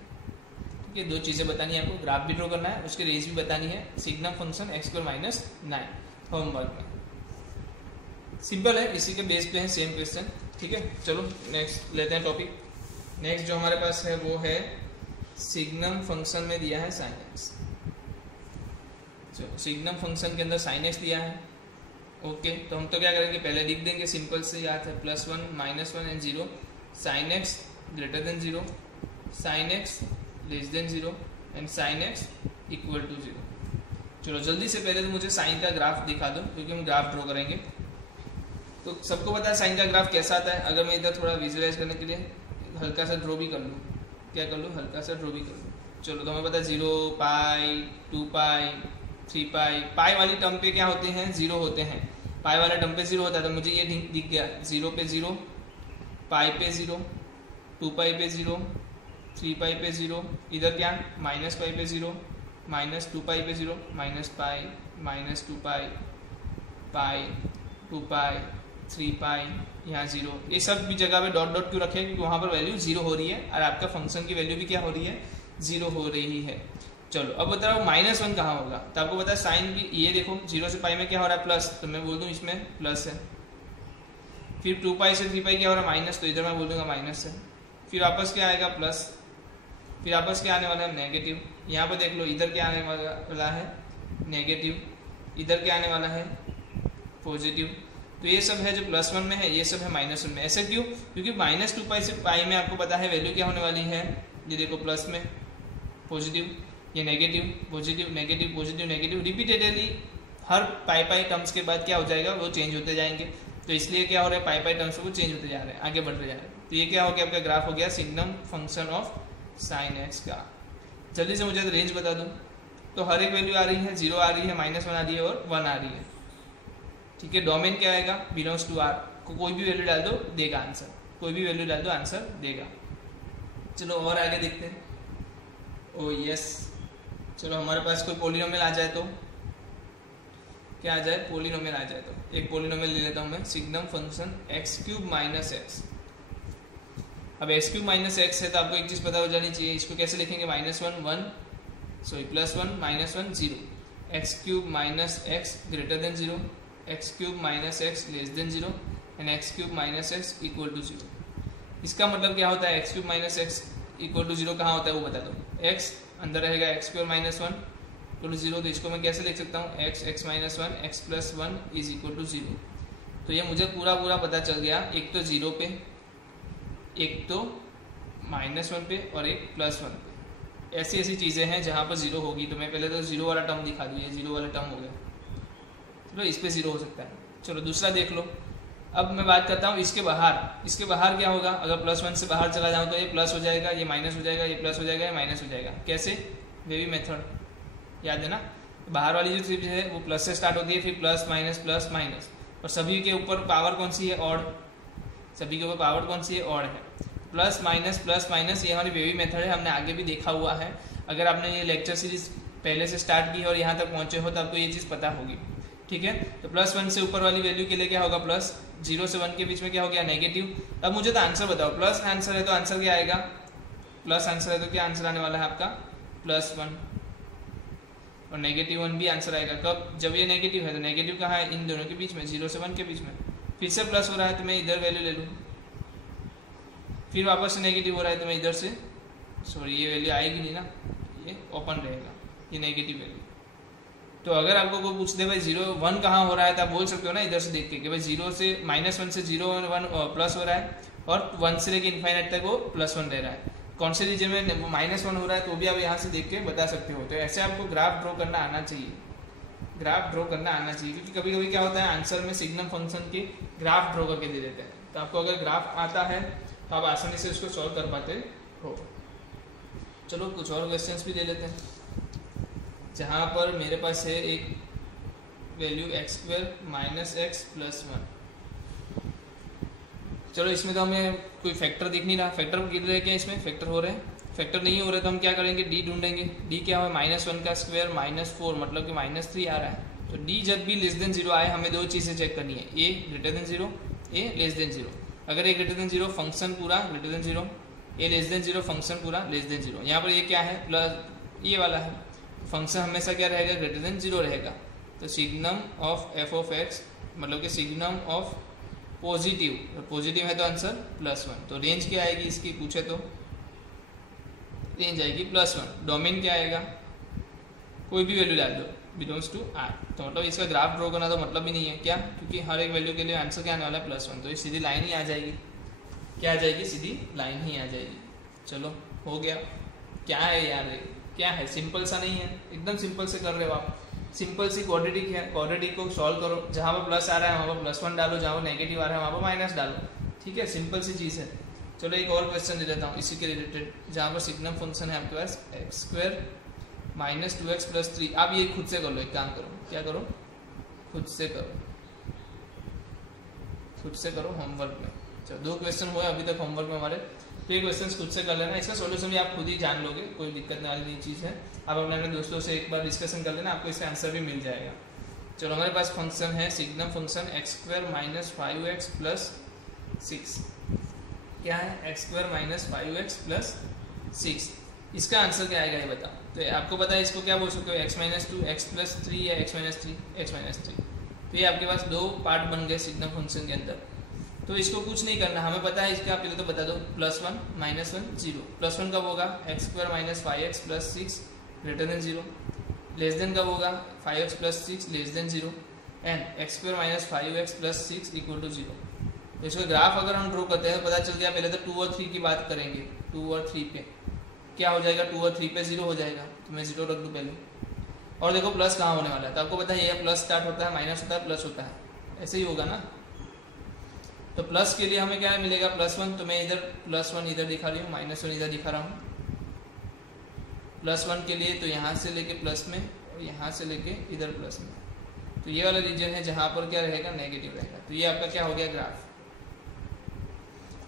ठीक है, 2 चीज़ें बतानी है आपको, ग्राफ भी ड्रॉ करना है, उसकी रेंज भी बतानी है, signum function x² minus 9 homework में। सिंपल है, इसी के बेस पे है सेम क्वेश्चन। ठीक है, चलो नेक्स्ट लेते हैं टॉपिक। नेक्स्ट जो हमारे पास है वो है सिग्नम फंक्शन में दिया है sin x। चलो सिग्नम फंक्शन के अंदर sin x दिया है। ओके, तो हम तो क्या करेंगे, पहले लिख देंगे, सिंपल से याद है, +1 -1 and 0, sin x greater than 0, sin x less than 0 and sin x equal to 0। चलो जल्दी से पहले तो मुझे साइन का ग्राफ दिखा दो, क्योंकि हम ग्राफ ड्रॉ करेंगे। तो सबको पता है साइन का ग्राफ कैसा आता है। अगर मैं इधर थोड़ा विजुअलाइज करने के लिए हल्का सा ड्रॉ भी कर लूँ, क्या कर लूँ, हल्का सा ड्रॉ भी कर लूँ। चलो तो हमें पता है 0, पाई, 2 पाई, 3 पाई। पाई वाली टर्म पे क्या होते हैं, 0 होते हैं। पाई वाला टर्म पे 0 होता है, तो मुझे ये दिख गया, 0 पे 0, पाई पे 0, 2 पाई पे 0, 3 पाई पे 0, इधर क्या माइनस पाई पे 0, -2 पाई पे 0, -पाई, -2 पाई, पाई, 2 पाई, 3 पाई, यहाँ 0। ये सब भी जगह पे डॉट डॉट क्यों रखे, क्योंकि वहाँ पर वैल्यू 0 हो रही है और आपका फंक्शन की वैल्यू भी क्या हो रही है, 0 हो रही है। चलो अब बता रहा हूँ -1 कहाँ होगा, तो आपको पता है साइन की, ये देखो 0 से पाई में क्या हो रहा है प्लस, तो मैं बोल दूँ इसमें प्लस है। फिर 2 पाई से 3 पाई क्या हो रहा है माइनस, तो इधर मैं बोल दूँगा माइनस है। फिर वापस क्या आएगा प्लस, फिर वापस क्या आने वाला है नेगेटिव। यहाँ पर देख लो, इधर क्या आने वाला है नेगेटिव, इधर क्या आने वाला है पॉजिटिव। तो ये सब है जो +1 में है, ये सब है -1 में। ऐसे क्यों, क्योंकि -2 पाई से पाई में आपको पता है वैल्यू क्या होने वाली है, ये देखो प्लस में पॉजिटिव, ये negative, positive, negative, positive, negative, repeatedly हर पाई टर्म्स के बाद क्या हो जाएगा, वो चेंज होते जाएंगे। तो इसलिए क्या हो रहा है, पाई टर्म्स वो चेंज होते जा रहे हैं, आगे बढ़ते जा रहे हैं। तो ये क्या हो गया, आपका ग्राफ हो गया signum function of sin x का। जल्दी से मुझे रेंज बता दूं, तो हर एक वैल्यू आ रही है, 0 आ रही है, -1 आ रही है और 1 आ रही है। ठीक है, डोमेन क्या आएगा, बिलोंग्स टू R, को कोई भी वैल्यू डाल दो देगा आंसर, कोई भी वैल्यू डाल दो आंसर देगा। चलो और आगे देखते हैं। ओ यस, चलो हमारे पास कोई पोलिनोमियल आ जाए तो क्या आ जाए, पोलिनोमियल आ जाए तो एक पोलिनोमियल ले लेता हूँ मैं, signum function x³ minus x। अब x³ माइनस x है तो आपको एक चीज़ पता हो जानी चाहिए, इसको कैसे लिखेंगे, -1 1, sorry +1 -1 0, x³ minus x greater than 0, x³ minus x less than 0 and x³ minus x equal to 0। इसका मतलब क्या होता है, x³ minus x equal to 0 कहाँ होता है वो बता दो। x अंदर रहेगा x² माइनस 1 इक्वल टू 0, तो इसको मैं कैसे लिख सकता हूँ, x minus 1 x plus 1 is equal to 0। तो ये मुझे पूरा पता चल गया, एक तो 0 पे, एक तो -1 पे और एक +1 पे। ऐसी चीज़ें हैं जहाँ पर 0 होगी, तो मैं पहले तो 0 वाला टर्म दिखा दूँ, ये 0 वाला टर्म हो गया, चलो इस पे 0 हो सकता है। चलो दूसरा देख लो। अब मैं बात करता हूँ इसके बाहर क्या होगा, अगर +1 से बाहर चला जाऊँ तो ये प्लस हो जाएगा, ये माइनस हो जाएगा, ये प्लस हो जाएगा, ये माइनस हो जाएगा। कैसे, वेवी मेथड याद है ना, बाहर वाली जो चीज़ है वो प्लस से स्टार्ट होती है, फिर प्लस माइनस, और सभी के ऊपर पावर कौन सी है, ऑड, सभी के ऊपर पावर कौन सी है, ऑड है। प्लस माइनस ये हमारी वेवी मेथड है, हमने आगे भी देखा हुआ है। अगर आपने ये लेक्चर सीरीज पहले से स्टार्ट की और यहाँ तक पहुँचे हो तो आपको ये चीज़ पता होगी। ठीक है, तो +1 से ऊपर वाली वैल्यू के लिए क्या होगा प्लस, 0 से 1 के बीच में क्या हो गया नेगेटिव। अब मुझे तो आंसर बताओ, प्लस आंसर है तो आंसर क्या आएगा, प्लस आंसर है तो क्या आंसर आने वाला है आपका +1, और -1 भी आंसर आएगा। कब, जब ये नेगेटिव है, तो नेगेटिव कहाँ है, इन दोनों के बीच में, 0 से 1 के बीच में। फिर से प्लस हो रहा है तो मैं इधर वैल्यू ले लूँ, फिर वापस से नेगेटिव हो रहा है तो मैं इधर से, सॉरी ये वैल्यू आएगी नहीं ना, ये ओपन रहेगा, ये नेगेटिव वैल्यू। तो अगर आपको कोई पूछ दे भाई 0 1 कहाँ हो रहा है, तो आप बोल सकते हो ना इधर से देख के कि भाई 0 से -1 से 0 1 प्लस हो रहा है, और 1 से लेके इनफाइनाइट तक वो +1 रह रहा है। कौन से रीजन में -1 हो रहा है तो भी आप यहाँ से देख के बता सकते हो। तो ऐसे आपको ग्राफ ड्रॉ करना आना चाहिए, क्योंकि कभी कभी क्या होता है, आंसर में सिग्नम फंक्शन के ग्राफ ड्रॉ करके दे देते हैं। तो आपको अगर ग्राफ आता है तो आप आसानी से उसको सॉल्व कर पाते हो। चलो कुछ और क्वेश्चंस भी ले लेते हैं, जहाँ पर मेरे पास है एक value x² minus x plus 1। चलो इसमें तो हमें कोई फैक्टर दिख नहीं रहा, फैक्टर गिर रहे क्या, इसमें फैक्टर हो रहे हैं, फैक्टर नहीं हो रहे तो हम क्या करेंगे, d ढूंढेंगे। d क्या है, -1 का स्क्वायर -4 मतलब कि -3 आ रहा है। तो d जब भी लेस देन 0 आए, हमें दो चीज़ें चेक करनी है, a greater than 0, a less than 0। अगर a ग्रेटर देन 0, फंक्शन पूरा ग्रेटर देन 0, ए लेस देन जीरो, फंक्शन पूरा लेस देन जीरो। यहाँ पर ये क्या है, प्लस ये वाला है, फंक्शन हमेशा क्या रहेगा, ग्रेटर देन जीरो रहेगा। तो signum of F of x मतलब कि सिग्नम ऑफ पॉजिटिव, पॉजिटिव है तो आंसर +1। तो रेंज क्या आएगी इसकी पूछे तो रेंज आएगी +1। डोमेन क्या आएगा, कोई भी वैल्यू डाल दो, बिलोंग्स टू आर। तो मतलब इसका ग्राफ ड्रॉ करना तो मतलब ही नहीं है, क्या, क्योंकि हर एक वैल्यू के लिए आंसर क्या आने वाला है +1। तो ये सीधी लाइन ही आ जाएगी, क्या आ जाएगी, सीधी लाइन ही आ जाएगी। चलो हो गया। क्या है यार, क्या है, सिंपल सा नहीं है, एकदम सिंपल से कर रहे हो आप। सिंपल सी क्वाड्रेटिक है, क्वाड्रेटिक को सॉल्व करो, जहाँ पर प्लस आ रहा है वहाँ पर +1 डालो, जहाँ पर नेगेटिव आ रहा है वहाँ पर माइनस डालो। ठीक है, सिंपल सी चीज़ है। चलो एक और क्वेश्चन दे देता हूँ इसी के रिलेटेड, जहाँ पर सिग्नम फंक्शन है आपके पास x² - 2x + 3। आप ये खुद से कर लो, एक काम करो, क्या करो, खुद से करो, खुद से करो होमवर्क में। चलो 2 क्वेश्चन हुए अभी तक होमवर्क में हमारे, तो ये क्वेश्चन खुद से कर लेना, इसका सॉल्यूशन भी आप खुद ही जान लोगे, कोई दिक्कत वाली चीज़ है। आप अपने दोस्तों से एक बार डिस्कशन कर लेना, आपको इसका आंसर भी मिल जाएगा। चलो हमारे पास फंक्शन है सिग्नम फंक्शन x² - 5x + 6। क्या है, x² - 5x + 6। इसका आंसर क्या आएगा ये बताओ। तो आपको पता है इसको क्या बोल सकते हो, x - 2 x + 3 या x - 3 x - 3। तो ये आपके पास 2 पार्ट बन गए सिग्नम फंक्शन के अंदर। तो इसको कुछ नहीं करना, हमें पता है इसका, पहले तो बता दो, +1 - 1 0। +1 कब होगा, x² - 5x + 6 > 0। लेस देन कब होगा, 5x + 6 < 0। And x² - 5x + 6 = 0। तो इसका ग्राफ अगर हम ड्रॉ करते हैं तो पता चल गया, पहले तो 2 और 3 की बात करेंगे। 2 और 3 पे क्या हो जाएगा, 2 और 3 पे 0 हो जाएगा, तो मैं 0 रख दूँ पहले। और देखो प्लस कहाँ होने वाला है, तो आपको पता है ये प्लस स्टार्ट होता है, माइनस होता है, प्लस होता है, ऐसे ही होगा ना। तो प्लस के लिए हमें क्या मिलेगा, +1। तो मैं इधर +1 इधर दिखा रही हूँ, -1 इधर दिखा रहा हूँ। +1 के लिए तो यहाँ से लेके प्लस में और यहाँ से लेके इधर प्लस में, तो ये वाला रीजन है जहाँ पर क्या रहेगा, नेगेटिव रहेगा। तो ये आपका क्या हो गया, ग्राफ।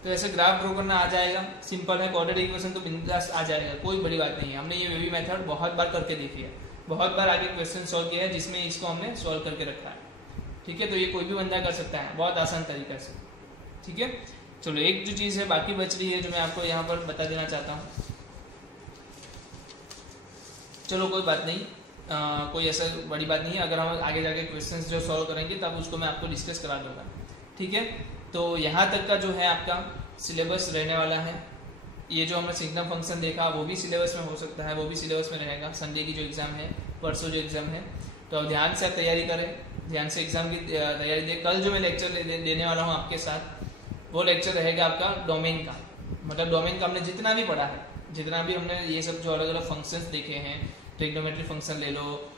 तो ऐसे ग्राफ ड्रॉ करना आ जाएगा, सिंपल है, क्वाड्रेटिक इक्वेशन तो बिंदास आ जाएगा, कोई बड़ी बात नहीं है। हमने ये वेवी मेथड बहुत बार करके देखी है, बहुत बार आगे क्वेश्चन सॉल्व किया है जिसमें इसको हमने सॉल्व करके रखा है। ठीक है, तो ये कोई भी बंदा कर सकता है बहुत आसान तरीके से। ठीक है, चलो एक जो चीज़ है बाकी बच रही है जो मैं आपको यहाँ पर बता देना चाहता हूँ। चलो कोई बात नहीं, कोई ऐसा बड़ी बात नहीं है, अगर हम आगे जाके क्वेश्चंस जो सॉल्व करेंगे तब उसको मैं आपको डिस्कस करा दूंगा। ठीक है, तो यहाँ तक का जो है आपका सिलेबस रहने वाला है। ये जो हमने सिग्नम फंक्शन देखा वो भी सिलेबस में हो सकता है, वो भी सिलेबस में रहेगा। संडे की जो एग्ज़ाम है, परसों जो एग्ज़ाम है, तो अब ध्यान से आप तैयारी करें, ध्यान से एग्ज़ाम की तैयारी दें। कल जो मैं लेक्चर देने वाला हूँ आपके साथ, वो लेक्चर रहेगा आपका डोमेन का। मतलब डोमेन का हमने जितना भी पढ़ा है, जितना भी हमने ये सब जो अलग अलग फंक्शंस देखे हैं, ट्रिग्नोमेट्री फंक्शन ले लो,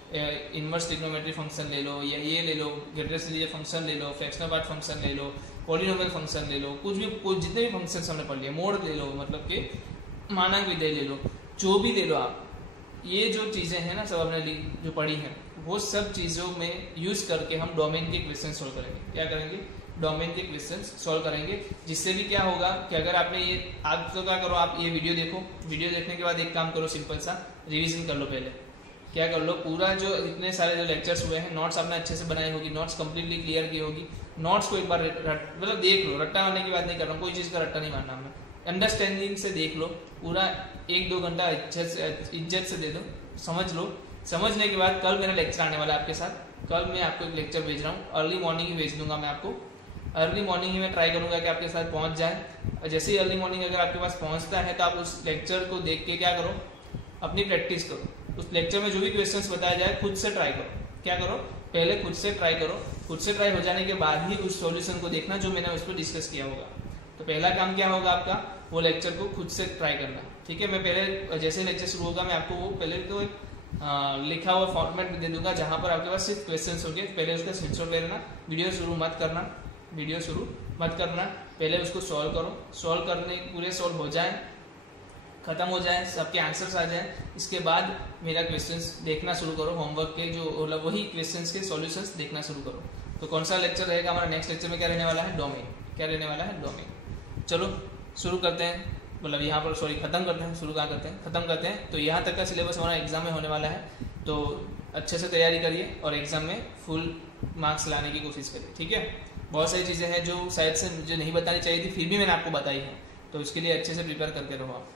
इनवर्स ट्रिग्नोमेट्री फंक्शन ले लो, या ये ले लो, ग्रेटेस्ट लीनियर फंक्शन ले लो, फ्रैक्शनल पार्ट फंक्शन ले लो, पॉलिनोमियल फंक्शन ले लो, कुछ जितने भी फंक्शंस हमने पढ़ लिए, मोड ले लो, मतलब कि मानक विधेय ले लो, जो भी ले लो आप, ये जो चीज़ें हैं ना सब हमने जो पढ़ी हैं, वो सब चीज़ों में यूज़ करके हम डोमेन के क्वेश्चन सॉल्व करेंगे। क्या करेंगे, डोमेन के क्वेश्चन सॉल्व करेंगे। जिससे भी क्या होगा कि अगर आपने ये, आप तो क्या करो, आप ये वीडियो देखो, वीडियो देखने के बाद एक काम करो, सिंपल सा रिवीजन कर लो। पहले क्या कर लो, पूरा जो इतने सारे जो लेक्चर्स हुए हैं, नोट्स आपने अच्छे से बनाई होगी, नोट्स कंप्लीटली क्लियर की होगी, नोट्स को एक बार मतलब देख लो। रट्टा मारने की बात नहीं कर रहा हूँ, कोई चीज़ का रट्टा नहीं मारना हमें, अंडरस्टैंडिंग से देख लो, पूरा 1-2 घंटा इज्जत से दे दो, समझ लो। समझने के बाद कल मेरा लेक्चर आने वाला है आपके साथ। कल मैं आपको एक लेक्चर भेज रहा हूँ, अर्ली मॉर्निंग ही भेज दूंगा मैं आपको। अर्ली मॉर्निंग ही मैं ट्राई करूंगा कि आपके साथ पहुंच जाए। और जैसे ही अर्ली मॉर्निंग अगर आपके पास पहुंचता है तो आप उस लेक्चर को देख के क्या करो, अपनी प्रैक्टिस करो। उस लेक्चर में जो भी क्वेश्चंस बताया जाए खुद से ट्राई करो। क्या करो, पहले खुद से ट्राई करो। खुद से ट्राई हो जाने के बाद ही उस सॉल्यूशन को देखना जो मैंने उस पर डिस्कस किया होगा। तो पहला काम क्या होगा आपका, वो लेक्चर को खुद से ट्राई करना। ठीक है, मैं पहले जैसे लेक्चर शुरू होगा मैं आपको वो पहले तो एक लिखा हुआ फॉर्मेट दे दूंगा जहाँ पर आपके पास सिर्फ क्वेश्चंस होंगे। पहले उसका स्क्रीनशॉट ले लेना, वीडियो शुरू मत करना, पहले उसको सॉल्व करो। सॉल्व करने पूरे सॉल्व हो जाए, खत्म हो जाए, सबके आंसर्स आ जाए, इसके बाद मेरा क्वेश्चंस देखना शुरू करो। होमवर्क के जो मतलब वही क्वेश्चंस के सॉल्यूशंस देखना शुरू करो। तो कौन सा लेक्चर रहेगा हमारा, नेक्स्ट लेक्चर में क्या रहने वाला है, डोमेन। क्या रहने वाला है, डोमेन। चलो शुरू करते हैं, मतलब यहाँ पर सॉरी खत्म करते हैं, शुरू कहाँ करते हैं, खत्म करते हैं। तो यहाँ तक का सिलेबस हमारा एग्जाम में होने वाला है, तो अच्छे से तैयारी करिए और एग्जाम में फुल मार्क्स लाने की कोशिश करिए। ठीक है, बहुत सारी चीज़ें हैं जो शायद से मुझे नहीं बतानी चाहिए थी, फिर भी मैंने आपको बताई है। तो इसके लिए अच्छे से प्रिपेयर करके रहो आप।